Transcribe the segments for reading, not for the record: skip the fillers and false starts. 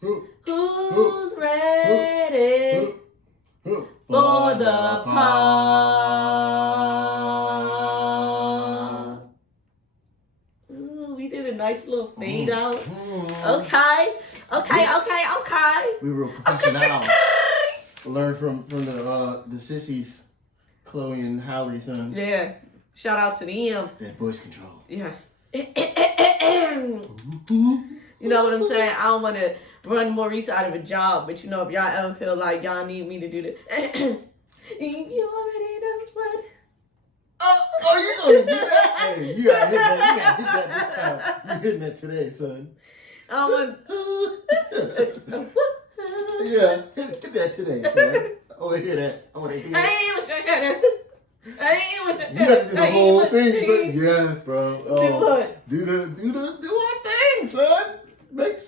Who's ready for the pod? Ooh, we did a nice little fade out. Okay. We were professional. Learn from the sissies, Chloe and Halle, son. Yeah. Shout out to them. That voice control. Yes. You know what I'm saying? I don't want to run Maurice out of a job, but you know, if y'all ever feel like y'all need me to do this, you already know what. Oh, you gonna do that? Hey, you gotta hit that this time. You hitting that today, son. I want. Yeah, hit that today, son. I wanna hear that. I wanna hear I it. ain't with your head. You gotta do the whole thing, son. Yes, bro. Oh, Do what? Do our thing, son. Make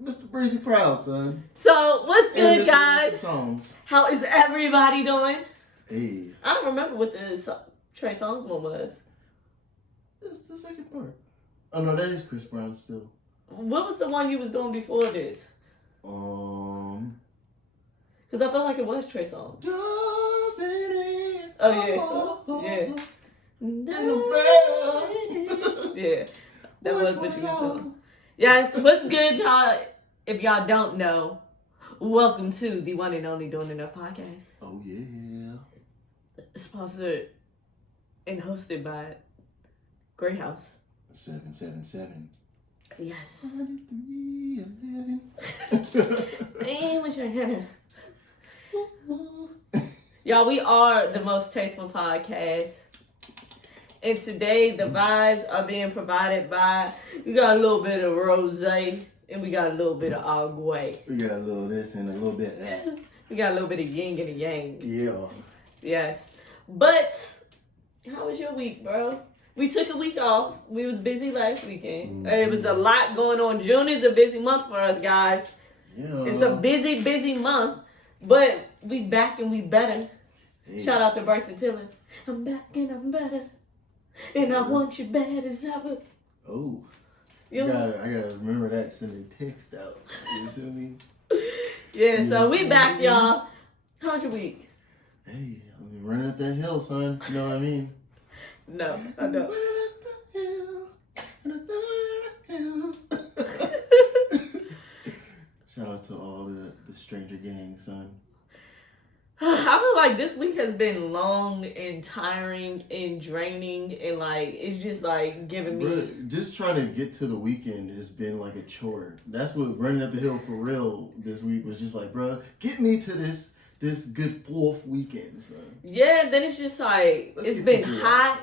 Mr. Breezy proud, son. So, what's good, guys? Mr. Songs. How is everybody doing? Hey. I don't remember what the Trey Songz one was. It's the second part. Oh, no, that is Chris Brown still. What was the one you was doing before this? Because I felt like it was Trey Songz. Oh, yeah. Yeah. That was what you was doing. Yes, what's good, y'all? If y'all don't know, welcome to the one and only Doing Enough podcast. Oh, yeah. Sponsored and hosted by Grey House. 777. Yes. 4311. Hey, what's your header? Y'all, we are the most tasteful podcast. And today, the vibes are being provided by, we got a little bit of rosé, and we got a little bit of agua. We got a little this and a little bit of that. We got a little bit of yin and a yang. Yeah. Yes. But, how was your week, bro? We took a week off. We was busy last weekend. Mm-hmm. It was a lot going on. June is a busy month for us, guys. Yeah. It's a busy, busy month. But we back and we better. Hey. Shout out to Bryson Tiller. I'm back and I'm better. And I want you bad as ever. Oh. I You know? gotta remember that, send a text out. You feel me? Yeah, so we back, y'all. How's your week? Hey, I'm running up that hill, son. You know what I mean? No, I don't. Shout out to all the Stranger Gang, son. I feel like this week has been long and tiring and draining and like it's just like giving me. Bruh, just trying to get to the weekend has been like a chore. That's what running up the hill for real this week was just like, bro, get me to this good fourth weekend, son. Yeah, then it's just like it's been hot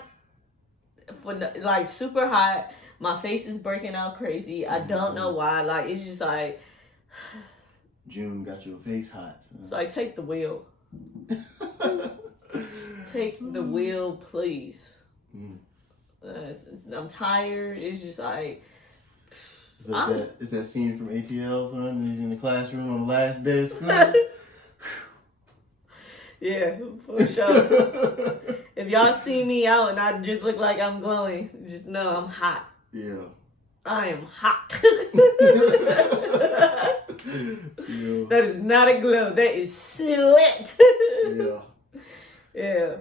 like super hot. My face is breaking out crazy. I don't know why. Like it's just like June got your face hot, son. It's like take the wheel. Take the wheel, please. I'm tired. It's just like is that scene from ATL, son? And he's in the classroom on the last day of school. Yeah, for sure. If y'all see me out and I just look like I'm glowing, just know I'm hot. Yeah. I am hot. Yeah. That is not a glow. That is sweat. Yeah. Yeah.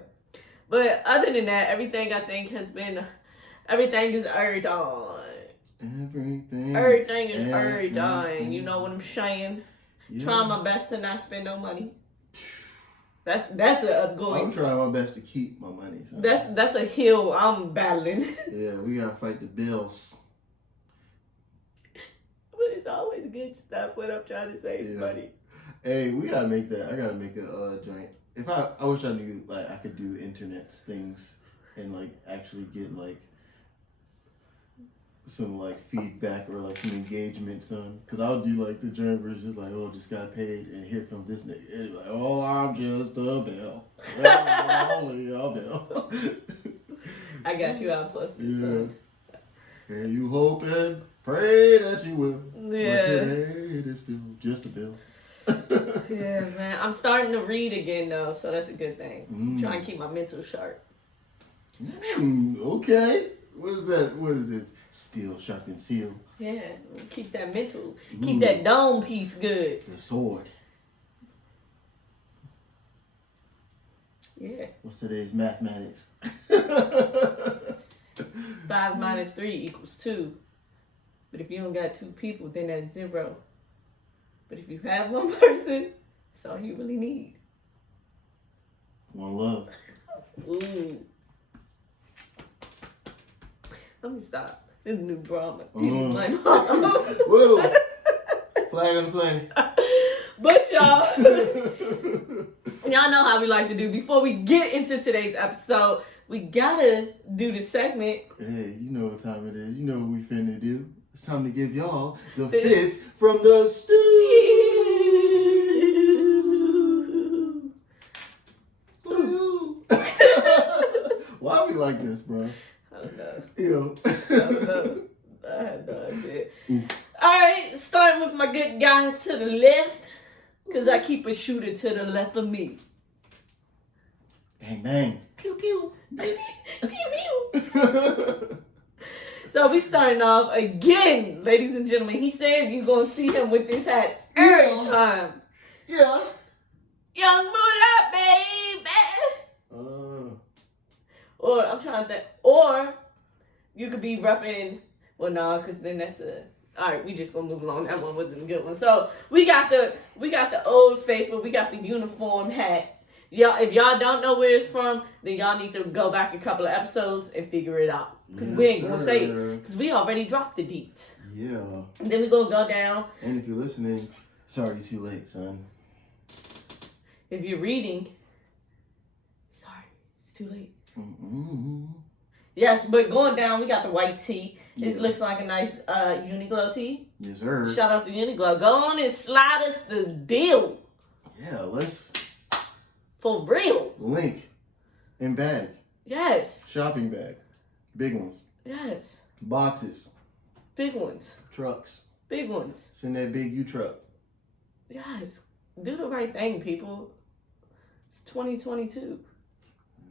But other than that, everything I think has been, everything is earned on. Everything is earned on. You know what I'm saying? Yeah. Trying my best to not spend no money. That's a going. I'm trying my best to keep my money. Son. That's a hill I'm battling. Yeah, we gotta fight the bills. But it's always good stuff when I'm trying to save money. Hey, we gotta make that. I gotta make a joint. If I wish I knew like I could do internet things and like actually get like some like feedback or like some engagement, son. Cause I'll do like the joint where it's just like, oh, just got paid, and here comes this nigga. It's like, oh, I'm just a bill. I'm only a bill. I got you out plus. Yeah. And you hope and pray that you will. Yeah. But today it is still just a bill. Yeah, man. I'm starting to read again though, so that's a good thing. Trying to keep my mental sharp. Okay. What is that? What is it? Steel sharpened steel. Yeah, keep that mental, keep that dome piece good. The sword. Yeah. What's today's mathematics? 5 minus 3 equals 2. But if you don't got 2 people, then that's 0. But if you have 1 person, that's all you really need. One love. Ooh. Let me stop. This is new drama. My mom. Whoa. Flag on the play. But y'all know how we like to do. Before we get into today's episode, we gotta do the segment. Hey, you know what time it is. You know what we finna do. It's time to give y'all the fits from the stew. Why we like this, bro? I don't know. Ew. I don't know. I have no idea. Alright, starting with my good guy to the left. Because I keep a shooter to the left of me. Bang, bang. Pew, pew. Pew, pew. So we starting off again, ladies and gentlemen. He said you're going to see him with this hat every time. Yeah. Young Moolah, baby. Or I'm trying to think. Or you could be repping. Well, no, because then that's a. All right, we just gonna move along. That one wasn't a good one. So we got the Old Faithful. We got the uniform hat. Y'all, if y'all don't know where it's from, then y'all need to go back a couple of episodes and figure it out. Because we ain't gonna say it. Because we already dropped the deets. Yeah. And then we're gonna go down. And if you're listening, sorry, too late, son. If you're reading, sorry, it's too late. Mm-mm. Yes, but going down, we got the white tee. This looks like a nice Uniqlo tee. Yes, sir. Shout out to Uniqlo. Go on and slide us the deal. Yeah, let's. For real. Link. And bag. Yes. Shopping bag. Big ones. Yes. Boxes. Big ones. Trucks. Big ones. Send that big U truck. Yes. Do the right thing, people. It's 2022.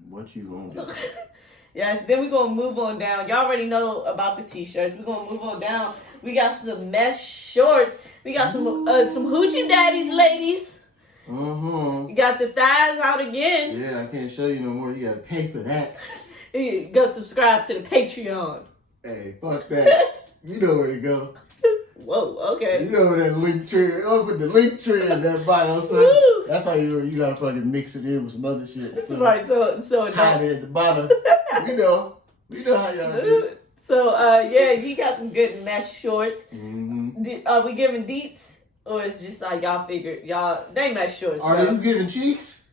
What you gonna do? Yes, then we're going to move on down. Y'all already know about the t-shirts. We're going to move on down. We got some mesh shorts. We got some hoochie daddies, ladies. Uh-huh. You got the thighs out again. Yeah, I can't show you no more. You gotta pay for that. Go subscribe to the Patreon. Hey, fuck that. You know where to go. Whoa, okay. You know where that link tree. I'll put the link tree in that bio, son. Woo. That's how you gotta fucking mix it in with some other shit. So Right, so hide it at the bottom. We know how y'all do. So yeah, you got some good mesh shorts. Mm-hmm. Are we giving deets? Or it's just like y'all figure, they mesh shorts. Are you giving cheeks?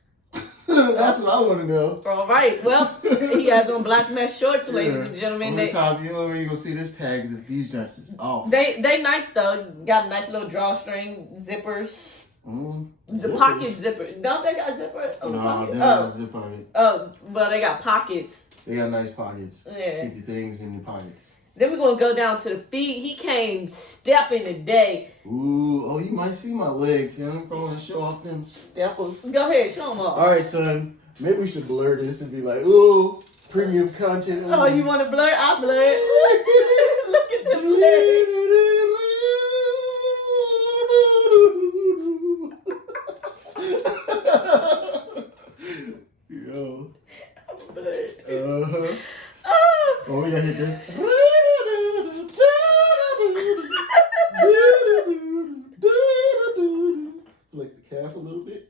That's what I want to know. All right. Well, he has on black mesh shorts, ladies and gentlemen. Only time you know where you gonna see this tag is if these joints is off. They nice though. Got a nice little drawstring zippers. The pocket zipper. Don't they got zipper? No, they got a zip on it. Oh, well, they got pockets. They got nice pockets. Yeah. Keep your things in your pockets. Then we're gonna go down to the feet. He came stepping today. Ooh, oh, you might see my legs. You know, I'm going to show off them steppers. Go ahead, show them off. All right, son. Maybe we should blur this and be like, ooh, premium content. Oh, you want to blur? I'll blur it. Look at them legs. Yo. Blurred. Uh-huh. Oh, yeah, hit this. Flex the calf a little bit.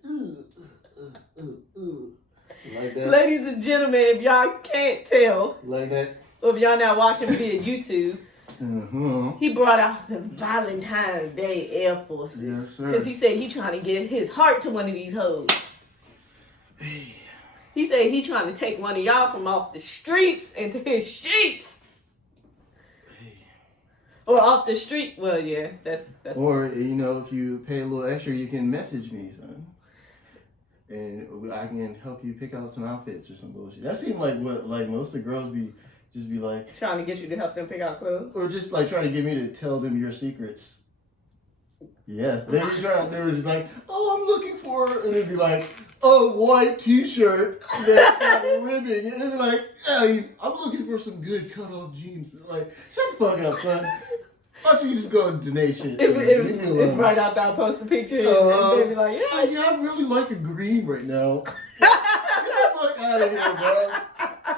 Like that. Ladies and gentlemen, if y'all can't tell, Like that. or if y'all not watching via YouTube, Uh-huh. he brought out the Valentine's Day Air Forces. Yes, sir. Because he said he trying to get his heart to one of these hoes. He said he trying to take one of y'all from off the streets into his sheets. Or off the street. Well, yeah, that's. Or, you know, if you pay a little extra, you can message me, son. And I can help you pick out some outfits or some bullshit. That seemed like what, like, most of the girls be like. Trying to get you to help them pick out clothes. Or just, like, trying to get me to tell them your secrets. Yes. They were just like, oh, I'm looking for her. And they'd be like, a white t-shirt that got ribbing, and they're like, hey, I'm looking for some good cut-off jeans. Like, shut the fuck up, son. Why don't you just go and donate shit? It's right after I post the picture, and they be like, yeah. Yeah, I really like the green right now. Get the fuck out of here, bro.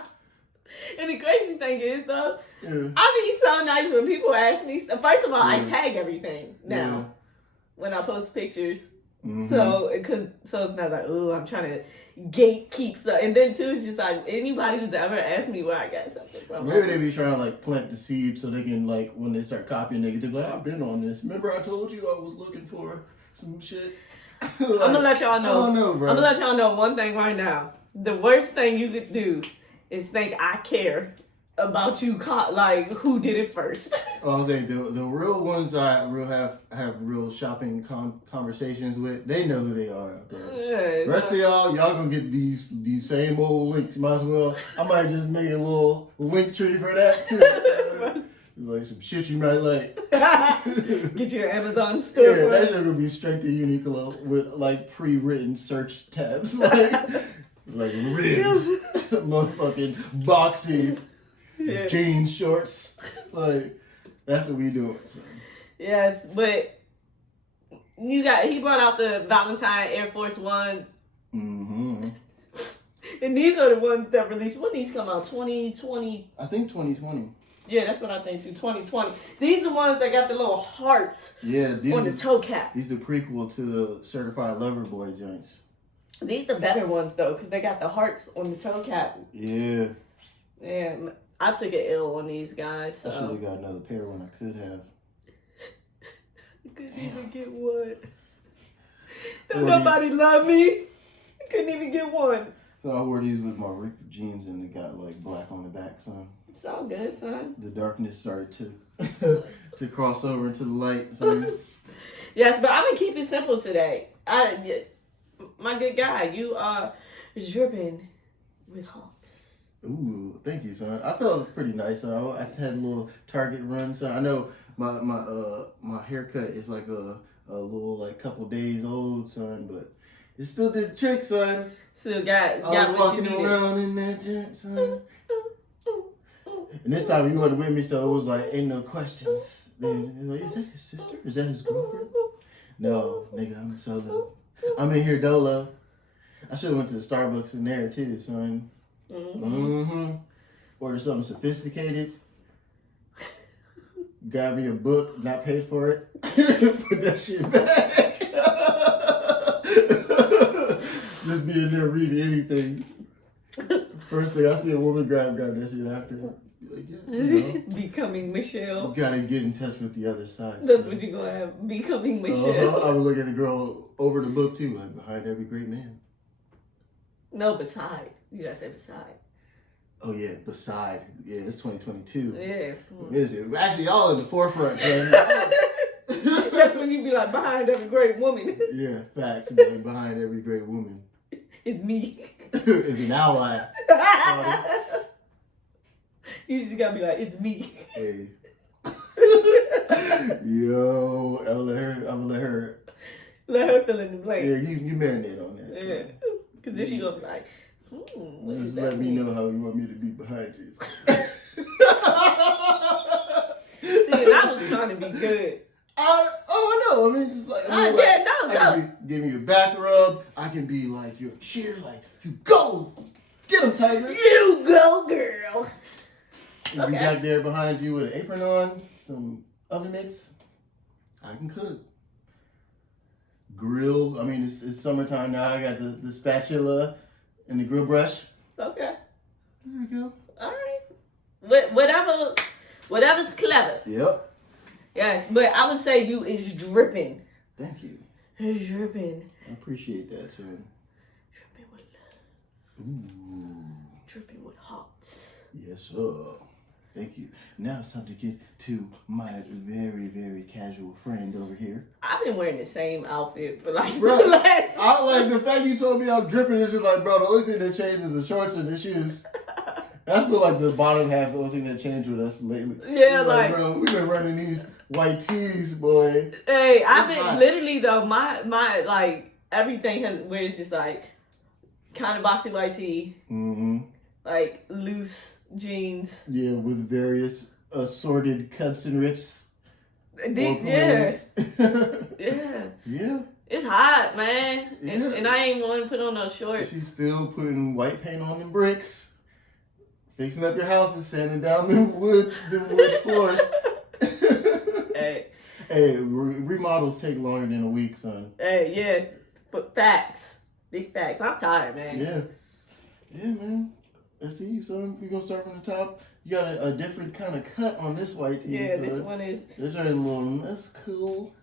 And the crazy thing is, though, Yeah. I be so nice when people ask me. First of all, I Yeah. tag everything now Yeah. when I post pictures. Mhm. So it's not like, oh, I'm trying to gatekeep stuff. And then too, it's just like anybody who's ever asked me where I got something from. Maybe they be trying to like plant the seed so they can like when they start copying, they can be like, I've been on this. Remember I told you I was looking for some shit. Like, I'm gonna let y'all know. I don't know, bro. I'm gonna let y'all know one thing right now. The worst thing you could do is think I care about you, like who did it first. I was saying the real ones I have real shopping conversations with. They know who they are out there. Yeah, Rest of y'all gonna get these same old links. Might as well. I might just make a little link tree for that too. Like some shit you might like. Get your Amazon store. Yeah, that's gonna be straight to Uniqlo with like pre-written search tabs, like ribbed, motherfucking boxy Yeah. jeans shorts. Like that's what we doing. So. Yes, but he brought out the Valentine Air Force Ones. Mm-hmm. And these are the ones that released. When these come out? 2020. I think 2020. Yeah, that's what I think too. 2020. These are the ones that got the little hearts Yeah, on the toe cap. These the prequel to the Certified Lover Boy joints. These the better ones though, because they got the hearts on the toe cap. Yeah. And I took an L on these guys. I should So have got another pair when I could have. couldn't even get one. Wore Nobody loved me. Couldn't even get one. So I wore these with my Rick jeans and they got like black on the back, son. It's all good, son. The darkness started to to cross over into the light. So Yes, but I'm gonna keep it simple today. My good guy, you are dripping with hearts. ooh, thank you, son. I felt pretty nice. So I had a little Target run. So I know my haircut is like a little like couple days old, son, but it still did the trick, son. Still got I was what you walking needed. around in that joint, son. And this time you wasn't with me, so it was like, ain't no questions. They were like, is that his sister? Is that his girlfriend? No, nigga, I'm solo. I'm in here dolo. I should have went to the Starbucks in there too, son. Mm-hmm. Order something sophisticated. Got me a book, not paid for it. Put that shit back. Just be in there reading anything. First thing I see a woman grab that shit after. Be like, yeah, you know. Becoming Michelle. You gotta get in touch with the other side. That's what you're gonna have. Becoming Michelle. I would look at the girl over the book too, like behind every great man. No, beside. You gotta say beside. Oh yeah, beside. Yeah, it's 2022. Yeah. Is it? We're actually all in the forefront, man. That's when you be like behind every great woman. Yeah, facts. Man. Behind every great woman It's me. is an ally. You just gotta be like, it's me. Hey. Yo, I'm gonna let her. Let her fill in the blank. Yeah, you marinate on that. So. Yeah. Because then she gonna be like, what Just does let that me mean? know how you want me to be behind you. See, and I was trying to be good. I know. I mean, just like, I can give you a back rub. I can be like your cheer, like you go, get him, Tiger. You go, girl. And be back there behind you with an apron on, some oven mitts. I can cook. Grill. I mean, it's summertime now. I got the spatula and the grill brush. Okay. There we go. All right. Whatever's clever. Yep. Yes, but I would say you is dripping. Thank you. It's dripping. I appreciate that, son. Dripping with love. Ooh. Dripping with heart. Yes, sir. Thank you. Now it's time to get to my very, very casual friend over here. I've been wearing the same outfit for like Bro, the last. I like the fact you told me I'm dripping. It's just like, bro, the only thing that changed is the shorts and the shoes. That's what like the bottom half's the only thing that changed with us lately. Yeah, like bro, we've been running these white tees, boy. Hey, I've It's been hot. literally though my like everything has where it's just like kind of boxy white tee, like loose jeans. Yeah, with various assorted cuts and rips. Yeah. Yeah. Yeah. It's hot, man. Yeah. And I ain't want to put on no shorts. She's still putting white paint on them bricks, fixing up your house and sanding down them wood floors. Hey, remodels take longer than a week, son. Hey, yeah. But facts. Big facts. I'm tired, man. Yeah. Yeah, man. Let's see, son. We're going to start from the top. You got a different kind of cut on this white tee. Yeah, son. this one is... There's a little... That's cool.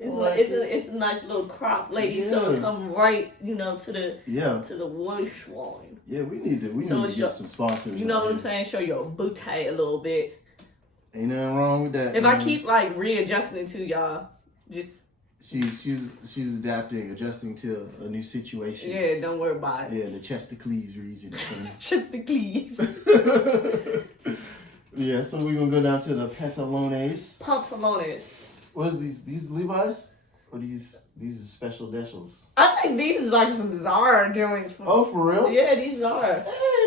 It's a nice little crop, lady. Yeah. So it come right, to the to the waistline. Yeah, we need to get some sponsors. You know what I'm saying? Show your booty a little bit. Ain't nothing wrong with that. If I keep like readjusting to y'all, just she's adjusting to a new situation. Yeah, don't worry about it. Yeah, the Chesticles region. Chesticles. Yeah, so we're gonna go down to the pantalones. Pantalones. What is these? These Levi's? Or these are special deshels? I think these is like some Zara joints. Oh, for real? Yeah, these are. Hey,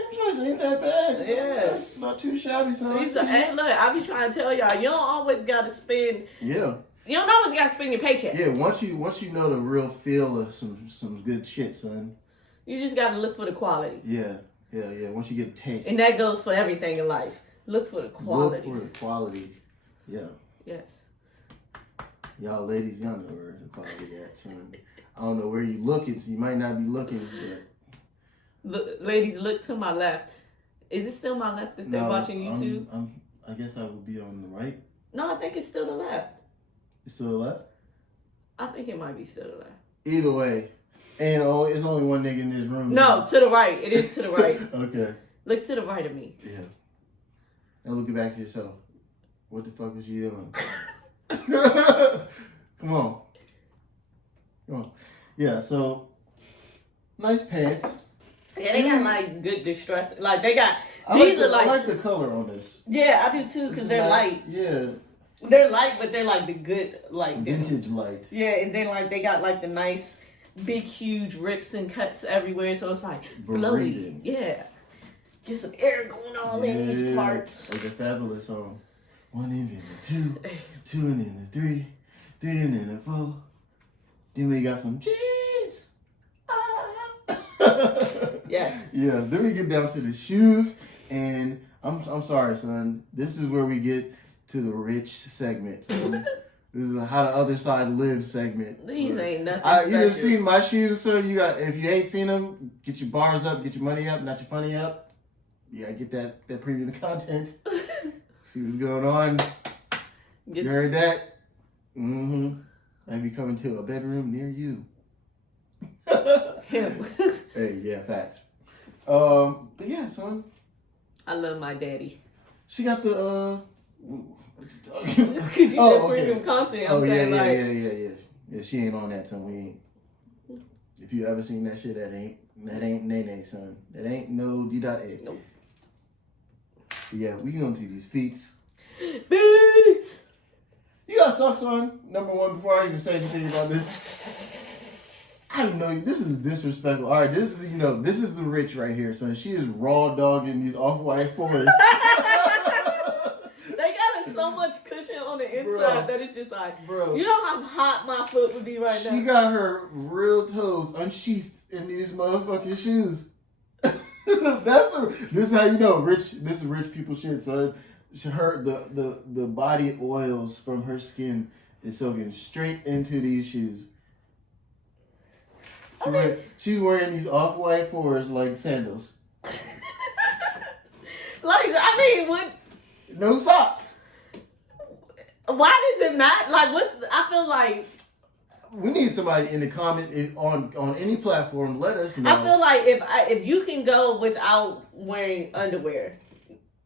the choice ain't that bad. Yeah. That's not too shabby, son. Hey, look, I be trying to tell y'all, you don't always got to spend. Yeah. You don't always got to spend your paycheck. Yeah, once you know the real feel of some good shit, son. You just got to look for the quality. Yeah. Once you get a taste. And that goes for everything in life. Look for the quality. Look for the quality. Yeah. Yes. Y'all ladies, y'all know where the quality at, son. I don't know where you looking, so you might not be looking. Look, ladies, look to my left. Is it still my left that they're watching YouTube? I guess I would be on the right. No, I think it's still the left. It's still the left? I think it might be still the left. Either way. And it's only one nigga in this room. No, to the right. It is to the right. Okay. Look to the right of me. Yeah. Now look back at yourself. What the fuck was you doing? Come on. Yeah, so nice pants. Yeah, they got like good distress. Like they got I like the color on this. Yeah, I do too because they're nice. light. Yeah. They're light, but they're like the good vintage light. Yeah, and then like they got like the nice big huge rips and cuts everywhere, so it's like blowy. Yeah. Get some air going on in these parts. Like a fabulous song. 1 and then a 2, 2 and then a 3, 3 and then a 4. Then we got some jeans. Yes. Yeah. Then we get down to the shoes, and I'm sorry, son. This is where we get to the rich segment. So this is a how the other side lives segment. These ain't nothing. You done seen my shoes, son? If you ain't seen them, get your bars up, get your money up, not your funny up. Yeah, get that premium content. See what's going on. You heard that? Mm-hmm. I be coming to a bedroom near you. Him. Hey, yeah, facts. But yeah, son. I love my daddy. She got the what you talking about? Because you said premium content. Yeah, she ain't on that, son. We ain't. If you ever seen that shit, that ain't Nene, son. That ain't no D.A. Nope. Yeah, we gonna do these feats. Boots! You got socks on, number one, before I even say anything about this. I don't know, this is disrespectful. All right, this is the rich right here, son. She is raw dogging these off-white fours. They got so much cushion on the inside that it's just like, you know how hot my foot would be right now? She got her real toes unsheathed in these motherfucking shoes. This is how you know this is rich people shit, son. The body oils from her skin is soaking straight into these shoes. She's wearing these off-white fours like sandals. No socks. Why does it matter? I feel like we need somebody in the comment on any platform. Let us know. I feel like if you can go without wearing underwear,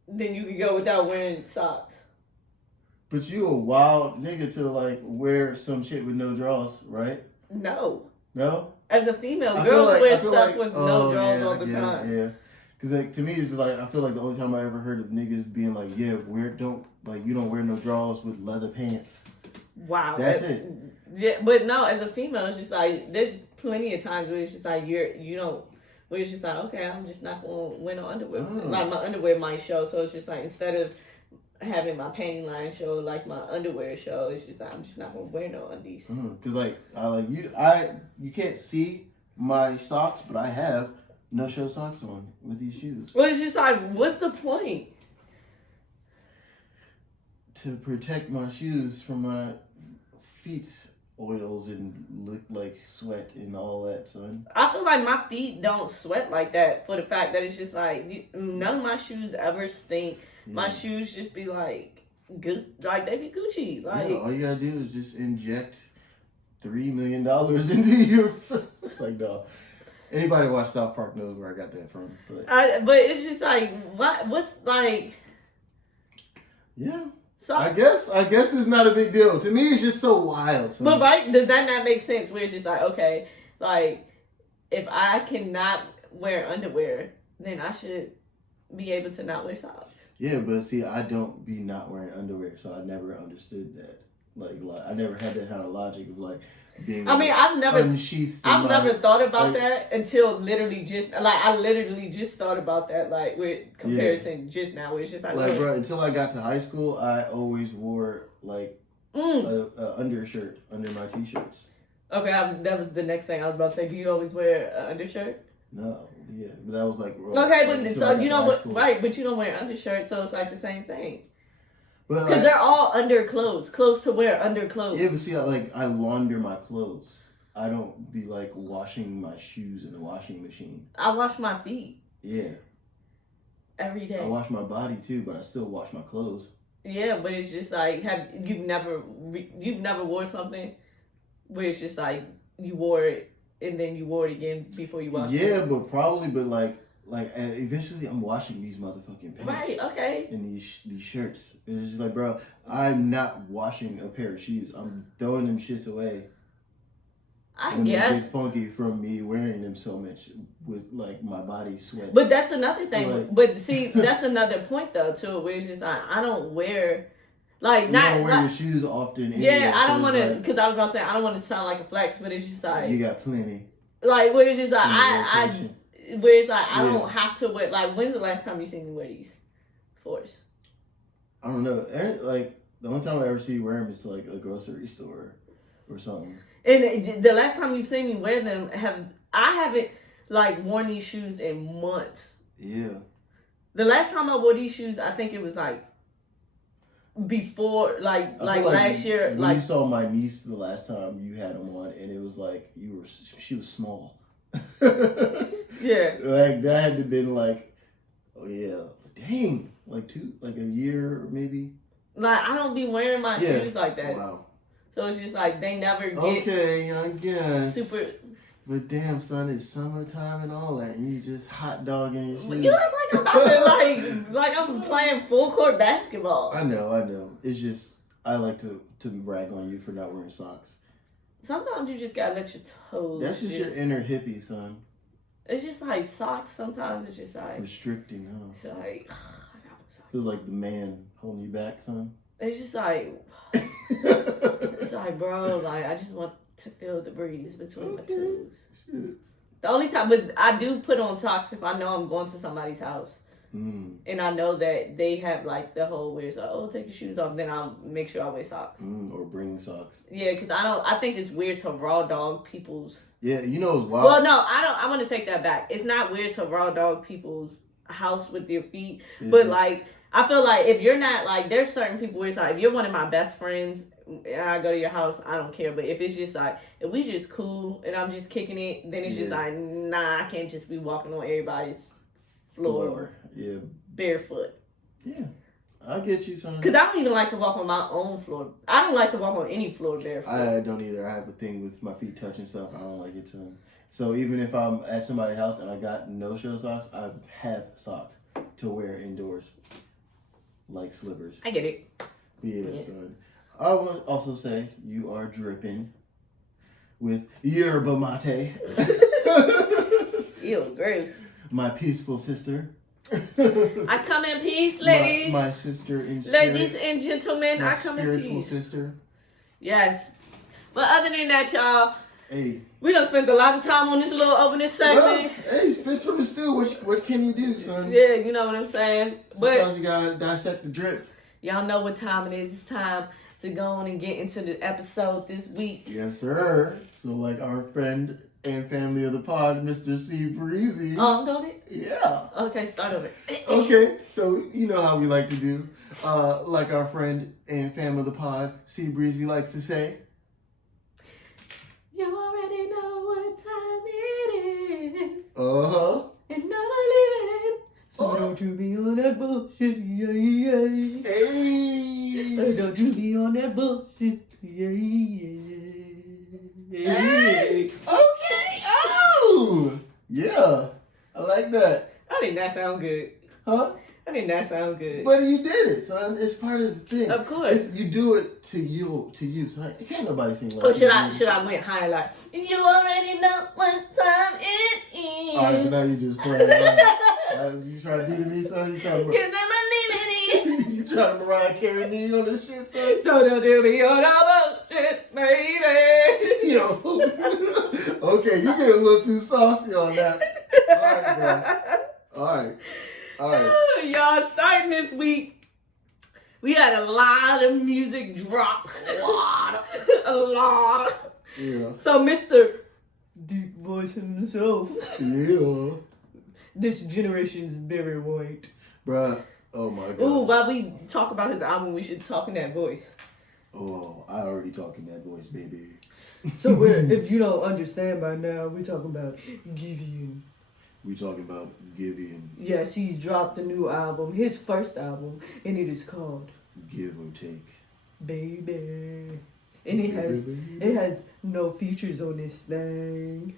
then you can go without wearing socks. But you a wild nigga to wear some shit with no drawers, right? No. As a female, girls wear stuff with no drawers all the time. Yeah. Because to me, it's I feel like the only time I ever heard of niggas being like, yeah, you don't wear no drawers with leather pants. Wow. That's it. Yeah, but no, as a female, it's just there's plenty of times where it's just you don't where it's just like, okay, I'm just not gonna wear no underwear. Oh. Like my underwear might show, so it's just like instead of having my panty line show like my underwear show, it's just like I'm just not gonna wear no undies. Cause like you can't see my socks, but I have no show socks on with these shoes Well, it's just like, what's the point? to protect my shoes from my feet oils and look like sweat and all that, son. I feel like my feet don't sweat like that for the fact that it's just like none of my shoes ever stink. Yeah. My shoes just be like good, like they be Gucci. Like Yeah, all you gotta do is just inject $3 million into you. It's like, no. Anybody watch South Park knows where I got that from. But but it's just like what's like yeah. so. I guess it's not a big deal. To me, it's just so wild. But right, does that not make sense? Where it's just like, okay, like if I cannot wear underwear, then I should be able to not wear socks. Yeah, but see, I don't be not wearing underwear, so I never understood that. Like I never had that kind of logic of like being. I mean, I've never thought about like, that until literally just like I literally just thought about that like with comparison just now. Where it's just like bro, until I got to high school, I always wore like a undershirt under my t-shirts. Okay, that was the next thing I was about to say. Do you always wear an undershirt? No, yeah, but that was like okay, but until so I got you to know high what? school. Right, but you don't wear undershirt, so it's like the same thing. But Because they're all clothes to wear under clothes. Yeah, but see, I launder my clothes. I don't be like washing my shoes in the washing machine. I wash my feet. Yeah. Every day. I wash my body too, but I still wash my clothes. Yeah, but it's just like you've never wore something where it's just like you wore it and then you wore it again before you washed it. Yeah, but and eventually I'm washing these motherfucking pants. Right. Okay. And these shirts. And it's just like, bro, I'm not washing a pair of shoes. I'm throwing them shits away. I when guess. they get funky from me wearing them so much with like my body sweat. But that's another thing. Like, but see, that's another point though too, where it's just like I don't wear, like you not don't wear like, your shoes often. yeah, anyway, I don't so want it's to like, because I was about to say I don't want to sound like a flex, but it's just like you got plenty. like where it's just like rotation. where it's like I don't have to wear. Like when's the last time you seen me wear these? Force. I don't know. Like the only time I ever see you wear them is like a grocery store or something. And the last time you've seen me wear them, I haven't like worn these shoes in months. Yeah. The last time I wore these shoes, I think it was like before, like last year. When like you saw my niece the last time, you had them on, and it was like she was small. Yeah. Like that had to been like, oh yeah, dang, like a year maybe. Like I don't be wearing my shoes like that. Wow. So it's just like they never get Okay, I guess. super. But damn, son, it's summertime and all that, and you just hot dogging your shoes. You act like I'm about to like I'm playing full court basketball. I know. It's just I like to brag on you for not wearing socks. Sometimes you just gotta let your toes. That's just your inner hippie, son. It's just like socks. Sometimes it's just like Restricting, huh? it's like I gotta put socks. Feels like the man holding you back, son. It's just like it's like, bro, like I just want to feel the breeze between my toes. Shit. The only time, but I do put on socks if I know I'm going to somebody's house. And I know that they have like the whole where it's like, oh, take your shoes off. Then I'll make sure I wear socks. Or bring socks. Yeah, because I think it's weird to raw dog people's. Yeah, you know it's wild. Well, no, I want to take that back. It's not weird to raw dog people's house with their feet, but like I feel like if you're not like, there's certain people where it's like, if you're one of my best friends and I go to your house, I don't care. But if it's just like, if we just cool and I'm just kicking it, then it's just like, nah, I can't just be walking on everybody's floor. Yeah. Barefoot. Yeah. I get you, son. Because I don't even like to walk on my own floor. I don't like to walk on any floor barefoot. I don't either. I have a thing with my feet touching stuff. I don't like it, son. So even if I'm at somebody's house and I got no-show socks, I have socks to wear indoors. Like slippers. I get it. Yeah, son. I will also say you are dripping with yerba mate. Ew, gross. My peaceful sister. I come in peace, ladies. My sister in spirit. Ladies and gentlemen, My I come in peace. spiritual sister. Yes. But other than that, y'all, Hey. We done spent a lot of time on this little opening segment. Well, hey, spit from the stew. What can you do, son? Yeah, you know what I'm saying? Sometimes you gotta dissect the drip. Y'all know what time it is. It's time to go on and get into the episode this week. Yes, sir. So, like our friend and family of the pod, Mr. C. Breezy. Don't it? Yeah. Okay, start over. Okay, so you know how we like to do. Like our friend and family of the pod, C. Breezy likes to say. You already know what time it is. Uh-huh. And I'm leaving. So don't you be on that bullshit. Yeah, yeah. Hey. Don't you be on that bullshit. Yeah, yeah. Hey. Okay. Oh. Yeah. I like that. I think that sound good. Huh? I think that sound good. But you did it, son. It's part of the thing. Of course. You do it to you, son. Can't nobody sing like Or you. should I went higher like, you already know what time it is. Alright, so now you just playing around. You trying to do to me, son? You trying to, Cause I'm a you trying to Mariah Carey me on this shit, son? So don't you be on that bullshit, baby. Yo. Okay, you get a little too saucy on that. Alright, bro. Alright. Y'all, starting this week, we had a lot of music drop. A lot. Yeah. So Mr. Deep Voice himself. Yeah. This generation's very white. Bruh. Oh my god. Ooh, while we talk about his album, we should talk in that voice. Oh, I already talk in that voice, baby. So if you don't understand by now, we're talking about Giveon. We talking about Giveon. Yes, he's dropped a new album, his first album, and it is called Give or Take. Baby. And it has no features on this thing.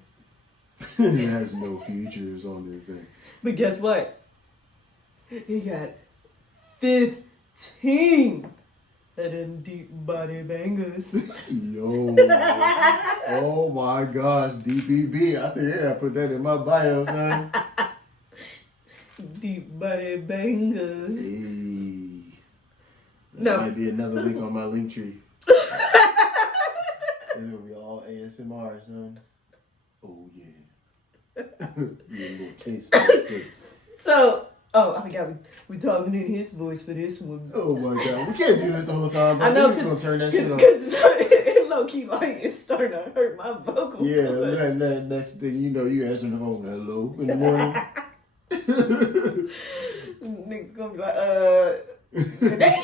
It has no features on this thing. But guess what? He got 15 of them deep body bangers. Yo. Oh my gosh, DBB. I think I put that in my bio, son. Deep body bangers. Hey. That No. might be another link on my link tree. It'll be all ASMR, son. Oh yeah. Be a little taste. So, I forgot we talking in his voice for this one. Oh my god, we can't do this the whole time. Bro. I know, We're gonna turn that shit off. because it low key like it's starting to hurt my vocal. Yeah, cords. that next thing you know, you answering the phone, hello, in the morning. Niggas gonna be like, good day.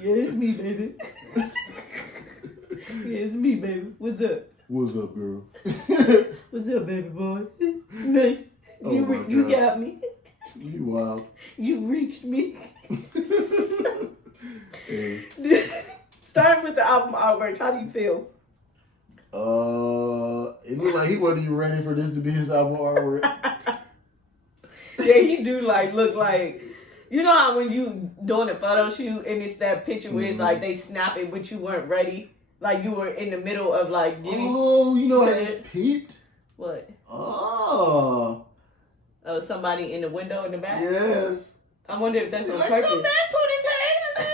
Yeah, it's me, baby. Yeah, it's me, baby. What's up? What's up, girl? What's up, baby boy? It's me. Oh You, my you God. got me. You wild. You reached me. Hey. Starting with the album artwork, how do you feel? It looked like he wasn't even ready for this to be his album artwork. Yeah, he do look like, you know how when you doing a photo shoot and it's that picture where it's like they snap it but you weren't ready, like you were in the middle of like getting. Oh, you know I just peeped. What? Oh. Somebody in the window in the back. Yes. I wonder if that's on Like, purpose. come back, Pootie Tang.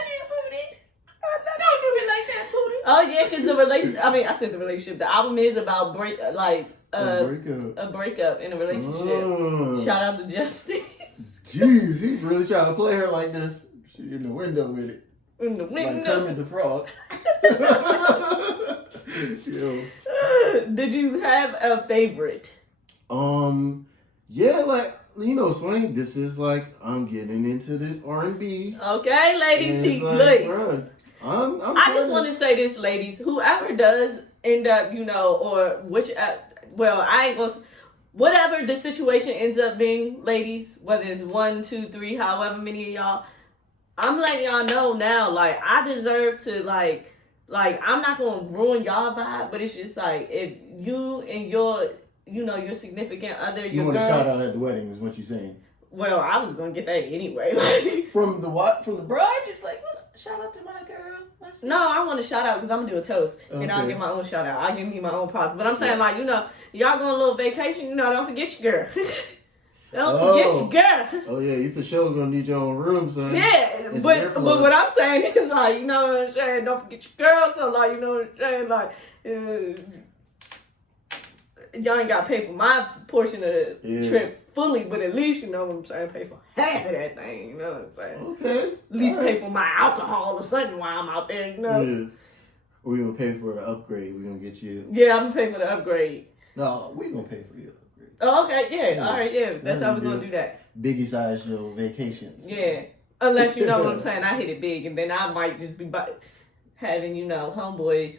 Don't do it like that, Pootie. Oh yeah, because the relationship. I mean, I said the relationship. The album is about A breakup. a breakup in a relationship. Oh. Shout out to Justice. Jeez, he's really trying to play her like this. She in the window with it. In the Like window. Kermit the Frog. Yo. Did you have a favorite? Yeah, like, you know, it's funny. This is like, I'm getting into this R&B. Okay, ladies. And He it's like, look. bruh, I'm I just want to say this, ladies. Whoever does end up, or which, well, I ain't gonna. Whatever the situation ends up being, ladies, whether it's 1, 2, 3, however many of y'all, I'm letting y'all know now. Like, I deserve to like I'm not gonna ruin y'all vibe, but it's just like if you and your significant other, You your want girl. a shout out at the wedding, is what you're saying. Well, I was gonna get that anyway. Like, From the what? From the bride? It's like, shout out to my girl. My sis. no, I want to shout out because I'm gonna do a toast and I'll Okay. get my own shout out. I'll give me my own props. But I'm saying, like, y'all going a little vacation, don't forget your girl. Don't forget your girl. Oh, yeah, you for sure gonna need your own room, son. Yeah, It's but an earplug. what I'm saying is, like, you know what I'm saying? Don't forget your girl. So, like, you know what I'm saying? Like, y'all ain't got to pay for my portion of the Yeah. trip fully, but at least, you know what I'm saying, pay for half of that thing, you know what I'm saying? Okay. At least All pay right. for my alcohol or something while I'm out there, you know? Yeah. We're gonna pay for the upgrade. We're gonna get you. Yeah, I'm going to pay for the upgrade. No, we're gonna pay for the upgrade. Oh, okay, yeah, Yeah. all right, yeah. That's That's how a we're going to deal. do that. Biggie size little vacations. Yeah. Unless, you know what I'm saying, I hit it big, and then I might just be having, you know, homeboy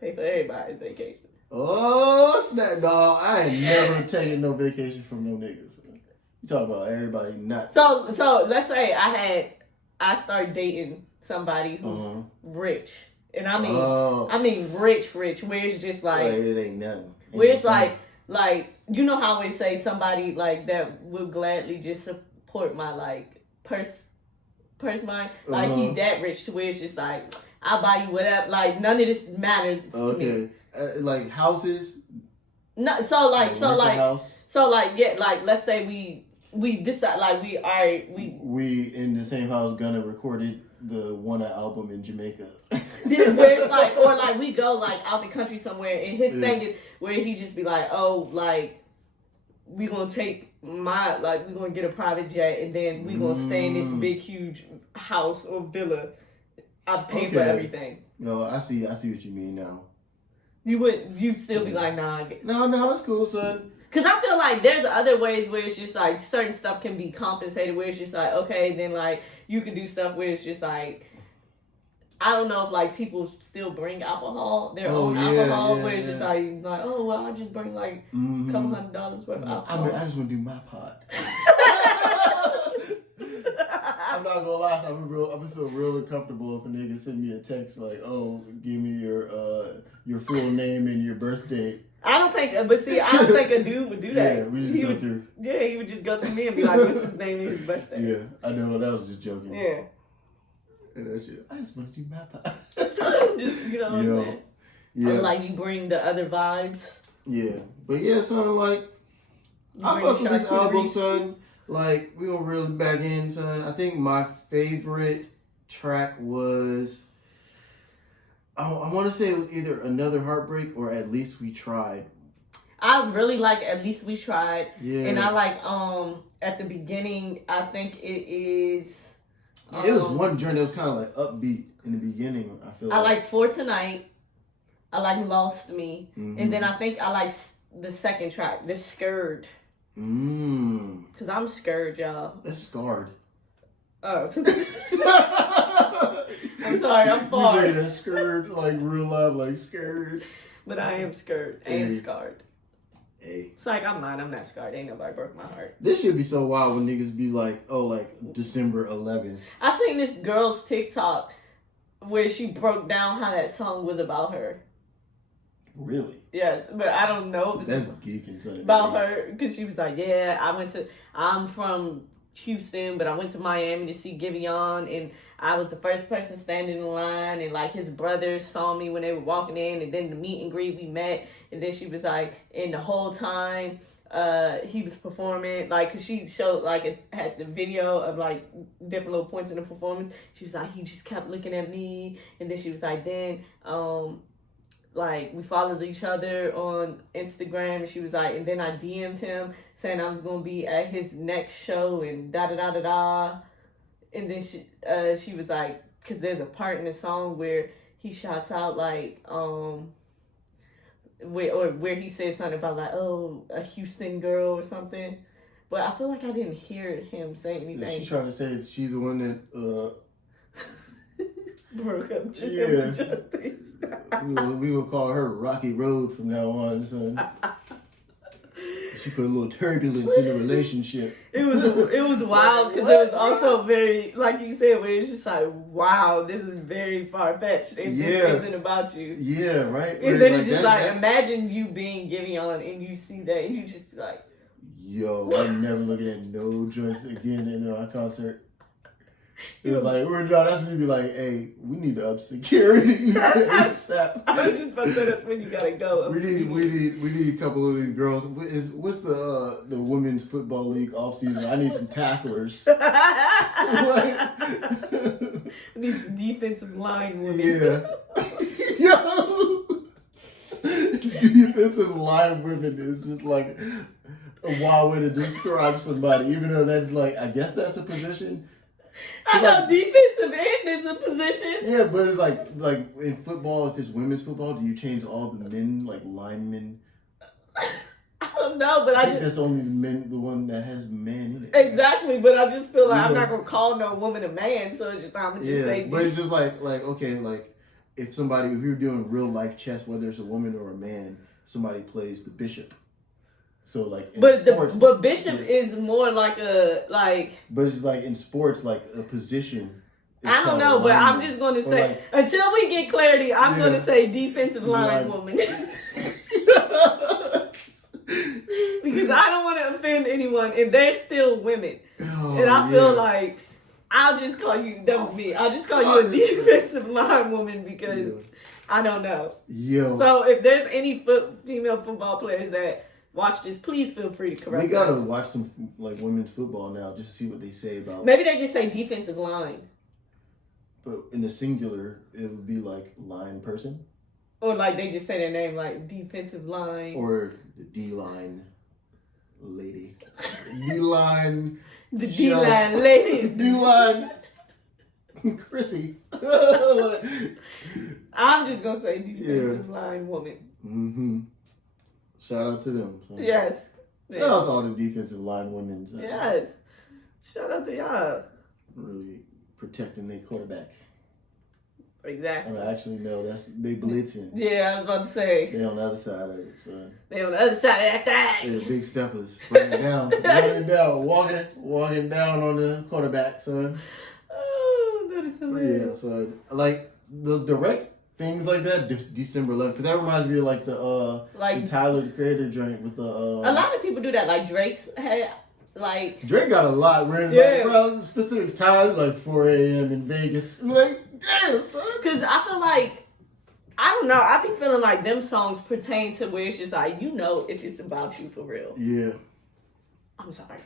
pay for everybody's vacation. Oh snap! No, I ain't never taking no vacation from no niggas. You talking about everybody not? So let's say I start dating somebody who's rich, and I mean rich, where it's just like it ain't nothing. where it's like you know how we say somebody like that would gladly just support my like purse money, like he that rich to where it's just like I'll buy you whatever, like none of this matters to me. Like houses. No, House. so like yeah, like let's say we decide like we in the same house gonna recorded the one album in Jamaica. where it's like, or like we go like out the country somewhere, and his thing is where he just be like, oh, like we gonna take we gonna get a private jet, and then we gonna stay in this big huge house or villa. I pay for everything. No, I see what you mean now. You'd still be like, nah. No, it's cool, son. Because I feel like there's other ways where it's just like certain stuff can be compensated, where it's just like, okay, then like you can do stuff where it's just like, I don't know if like people still bring alcohol, their own alcohol, where it's just like, oh, well, I just bring like a couple $100 worth of alcohol. I just want to do my part. I'm not gonna lie, so I'm feel real uncomfortable if a nigga send me a text like, "Oh, give me your full name and your birthday." I don't think a dude would do that. Yeah, we just go through. Yeah, he would just go through me and be like, "What's his name and his birthday?" Yeah, I know that was just joking. Yeah, and that shit. I just want to do my part. Just, you know what I'm saying? Yeah, like you bring the other vibes. Yeah, but yeah, son, like I fuck with this album, son. Like, we gonna reel it back in, son. I think my favorite track was, I want to say it was either Another Heartbreak or At Least We Tried. I really like At Least We Tried. Yeah. And I like, at the beginning, I think it is. It was one joint that was kind of like upbeat in the beginning, I feel like. I like For Tonight. I like Lost Me. Mm-hmm. And then I think I like the second track, The Scared. Because I'm scared, y'all. That's Scarred. Oh. I'm sorry, I'm far. You made a scared, like real loud, like scared. But I am scared and scarred. Hey. It's like, I'm not scarred. Ain't nobody broke my heart. This should be so wild when niggas be like, oh, like December 11th. I seen this girl's TikTok where she broke down how that song was about her. Really? Yes, but I don't know if That's it's geeking about her, because she was like, yeah, I'm from Houston, but I went to Miami to see Giveon, and I was the first person standing in line, and like his brothers saw me when they were walking in, and then the meet and greet we met, and then she was like, and the whole time he was performing, like, cause she showed, like, it had the video of like different little points in the performance. She was like, he just kept looking at me, and then she was like, then like we followed each other on Instagram, and she was like, and then I DM'd him saying I was gonna be at his next show and da da da da da, and then she was like, cause there's a part in the song where he shouts out like where he says something about like, oh, a Houston girl or something, but I feel like I didn't hear him say anything. She's trying to say she's the one that broke up Yeah. Justice. we will call her Rocky Road from now on, son. She put a little turbulence in the relationship. It was wild, because it was also very, like you said, where it's just like, wow, this is very far fetched. It just isn't about you. Yeah, right. And then it's just like, imagine you being Giveon and you see that and you just be like, yo, I'm never looking at no joints again in our concert. It was like, that's when you be like, hey, we need to up security ASAP. I was just about to say that's when you gotta go. We need a couple of these girls. What's the women's football league off season? I need some tacklers. These defensive line women. Yeah. Yo. Defensive line women is just like a wild way to describe somebody, even though that's like, I guess that's a position. I know defensive end is a position. Yeah, but it's like in football, if it's women's football, do you change all the men, like linemen? I don't know, but I think that's only the one that has men in it. Exactly, but I just feel like I'm not gonna call no woman a man, so it's just I'm gonna just say. But it's just like okay, like if you're doing real life chess, whether it's a woman or a man, somebody plays the bishop. So like, sports, bishop is more like a like. But it's like in sports, like a position. I don't know, but I'm just gonna say like, until we get clarity, I'm gonna say defensive line woman. Because I don't want to offend anyone, and they're still women. Oh, and I feel like I'll just call you. That was me. I'll just call you a defensive line woman because I don't know. So if there's any female football players that watch this, please feel free to correct us. We gotta watch some like women's football now, just to see what they say about. Maybe they just say defensive line. But in the singular, it would be like line person. Or like they just say their name like defensive line. Or the D-line lady. D-line. The D-line lady. D-line Chrissy. I'm just going to say defensive line woman. Mm-hmm. Shout out to them. So. Yes. Shout out to all the defensive line women. So. Yes. Shout out to y'all. Really protecting their quarterback. Exactly. I actually know they blitzing. Yeah, I was about to say. They on the other side of it, son. They on the other side of that thing. Yeah, big steppers. Running down. Walking down on the quarterback, son. Oh, that is hilarious. Yeah, so like the direct things like that, December 11th, because that reminds me of like the Tyler the Creator joint with the. A lot of people do that. Like Drake's had. Like Drake got a lot written like around specific times, like 4 a.m. in Vegas. Like, damn, son. Because I feel like, I don't know, I be feeling like them songs pertain to where it's just like, you know if it's about you for real. Yeah. I'm sorry.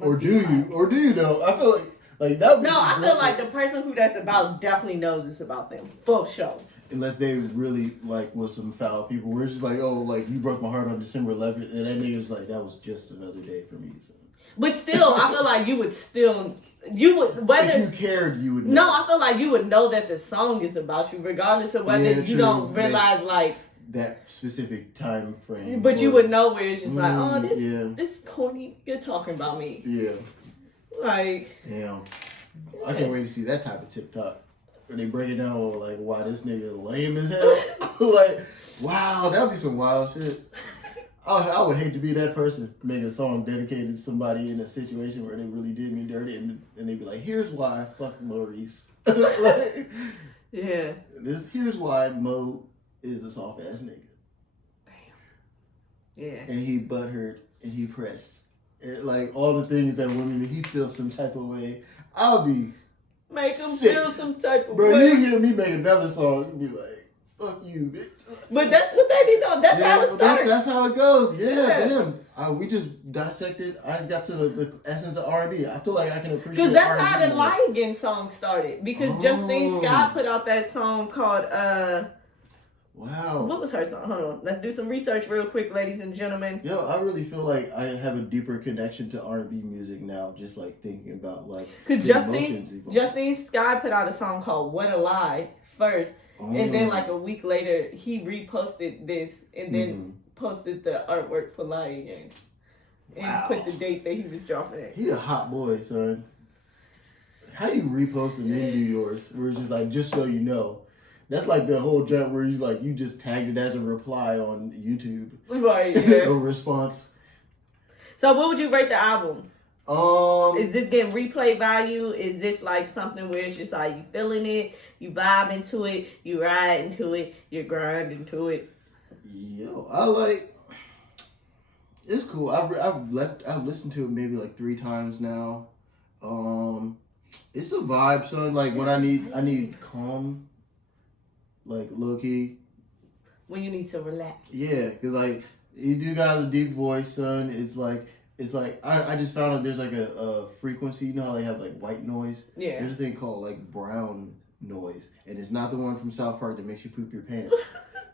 Or do you though? I feel like that would be I feel like the person who that's about definitely knows it's about them. For sure. Unless they really like was some foul people. We're just like, oh, like you broke my heart on December 11th, and that nigga's like, that was just another day for me. So. But still, I feel like you would whether if you cared, you would know. No, I feel like you would know that the song is about you, regardless of whether you don't realize like that specific time frame. But you would know where it's just like, oh, this corny, you're talking about me. Yeah. Like. Damn. I can't wait to see that type of TikTok. And they break it down like, why this nigga lame as hell. Like, wow, that'd be some wild shit. I would hate to be that person making a song dedicated to somebody in a situation where they really did me dirty, and they'd be like, "Here's why I fuck Maurice." Like, yeah. Here's why Mo is a soft ass nigga. Damn. Yeah. And he butthurt and he pressed, and, like all the things that women he feels some type of way. I'll be make him feel some type of way. Bro, you hear me make another song and be like. Fuck you, bitch. But that's what they be doing. That's how it starts. That's how it goes. Yeah, damn. We just dissected. I got to the essence of R&B. I feel like I can appreciate because that's R&B how the Lion Again song started. Because Justine Scott put out that song called Wow. What was her song? Hold on. Let's do some research real quick, ladies and gentlemen. Yo, I really feel like I have a deeper connection to R&B music now, just like thinking about like because Justine Scott put out a song called "What a Lie" first. And then, like a week later, he reposted this and then posted the artwork for Lie Again. And put the date that he was dropping it. He a hot boy, son. How you repost and then do yours? Where it's just like, just so you know. That's like the whole jump where he's like, you just tagged it as a reply on YouTube. Right, yeah. A response. So what would you rate the album? Is this getting replay value? Is this like something where it's just like you feeling it, you vibe into it, you ride into it, you grind into it? Yo, I like. It's cool. I've listened to it maybe like 3 times now. It's a vibe, son. Like when I need calm, like low key. When you need to relax. Yeah, cause like you do got a deep voice, son. It's like I just found out there's like a frequency. You know how they have like white noise? Yeah. There's a thing called like brown noise, and it's not the one from South Park that makes you poop your pants.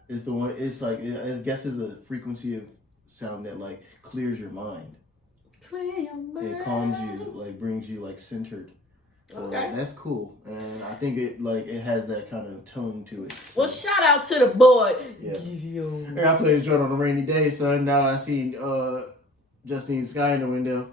It's the one. It's like I guess it's a frequency of sound that like clears your mind. Clear your mind. It calms you, like brings you like centered. So Okay. that's cool, and I think it has that kind of tone to it. So, Well, shout out to the boy. yeah. Giveon. Hey, I played this joint on a rainy day, so now that I seen Justine Sky in the window.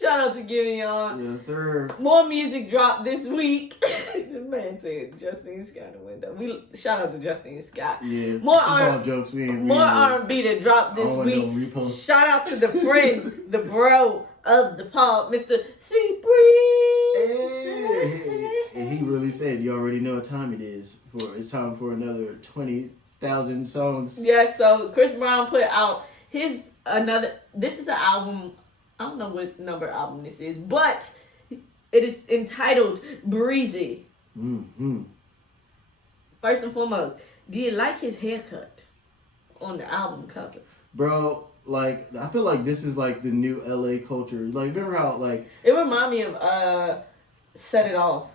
Shout out to Giveon. Yes, sir. More music dropped this week. This man said Justine Scott in the window. We shout out to Justine Scott. Yeah. More it's all jokes. More R&B that dropped this week. Repost. Shout out to the friend, the bro of the pod, Mr. Sea Breeze. Hey. And he really said, "You already know what time it is. It's time for another 20,000 songs." Yeah. So Chris Brown put out his another. This is an album. I don't know what number album this is, but it is entitled Breezy. Mm-hmm. First and foremost, do you like his haircut on the album cover? Bro, like I feel like this is like the new LA culture. Like remember how like It reminded me of Set It Off.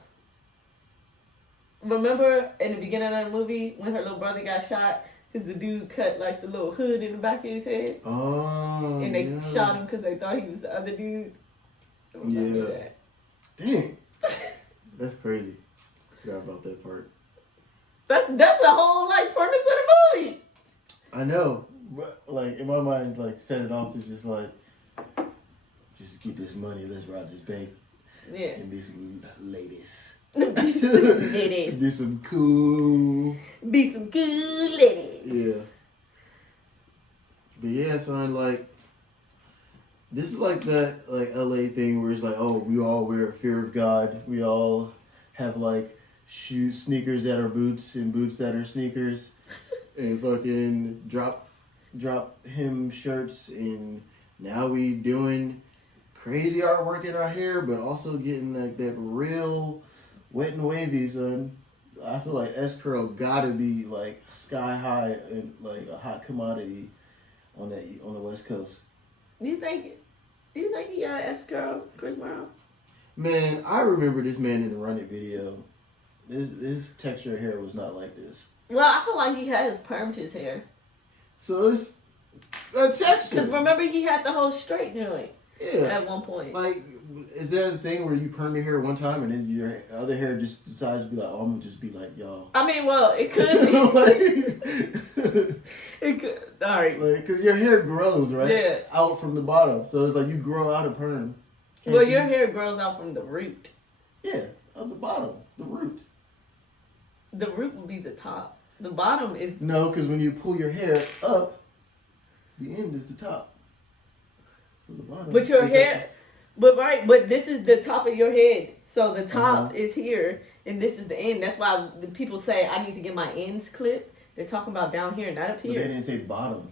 Remember in the beginning of the movie when her little brother got shot? Because the dude cut like the little hood in the back of his head. oh And they yeah. shot him because they thought he was the other dude. Remember Yeah. that. Dang. That's crazy. Forgot about that part. That's the whole like premise of the movie. I know. But like in my mind, like Set It Off is just like just get this money, let's rob this bank Yeah. and be some ladies. Ladies. Be some cool. Be some good ladies. Yeah. But yeah, so I'm like, this is like that like LA thing where it's like, oh, we all wear fear of God. We all have like sneakers that are boots and boots that are sneakers, and fucking drop hem shirts, and now we doing crazy artwork in our hair, but also getting like that real wet and wavy, son. I feel like S-curl gotta be like sky high and like a hot commodity on the West Coast. Do you think he got an S-curl, Chris Brown? Man, I remember this man in the Run It video. This texture of hair was not like this. Well, I feel like he has permed his hair. So it's a texture. Because remember, he had the whole straight joint Yeah. at one point. Like, is there a thing where you perm your hair one time and then your other hair just decides to be like, oh, I'm gonna just be like y'all? I mean, well, it could be. like, It could. All right. like, cause your hair grows, right? Yeah. Out from the bottom. So it's like you grow out of perm. Can't Well, you? your hair grows out from the root. Yeah, at the bottom, the root. The root will be the top. The bottom is. No, because when you pull your hair up, the end is the top. So the bottom. But your is hair. But this is the top of your head. So the top is here, and this is the end. That's why the people say I need to get my ends clipped. They're talking about down here, not up But they here. didn't say bottom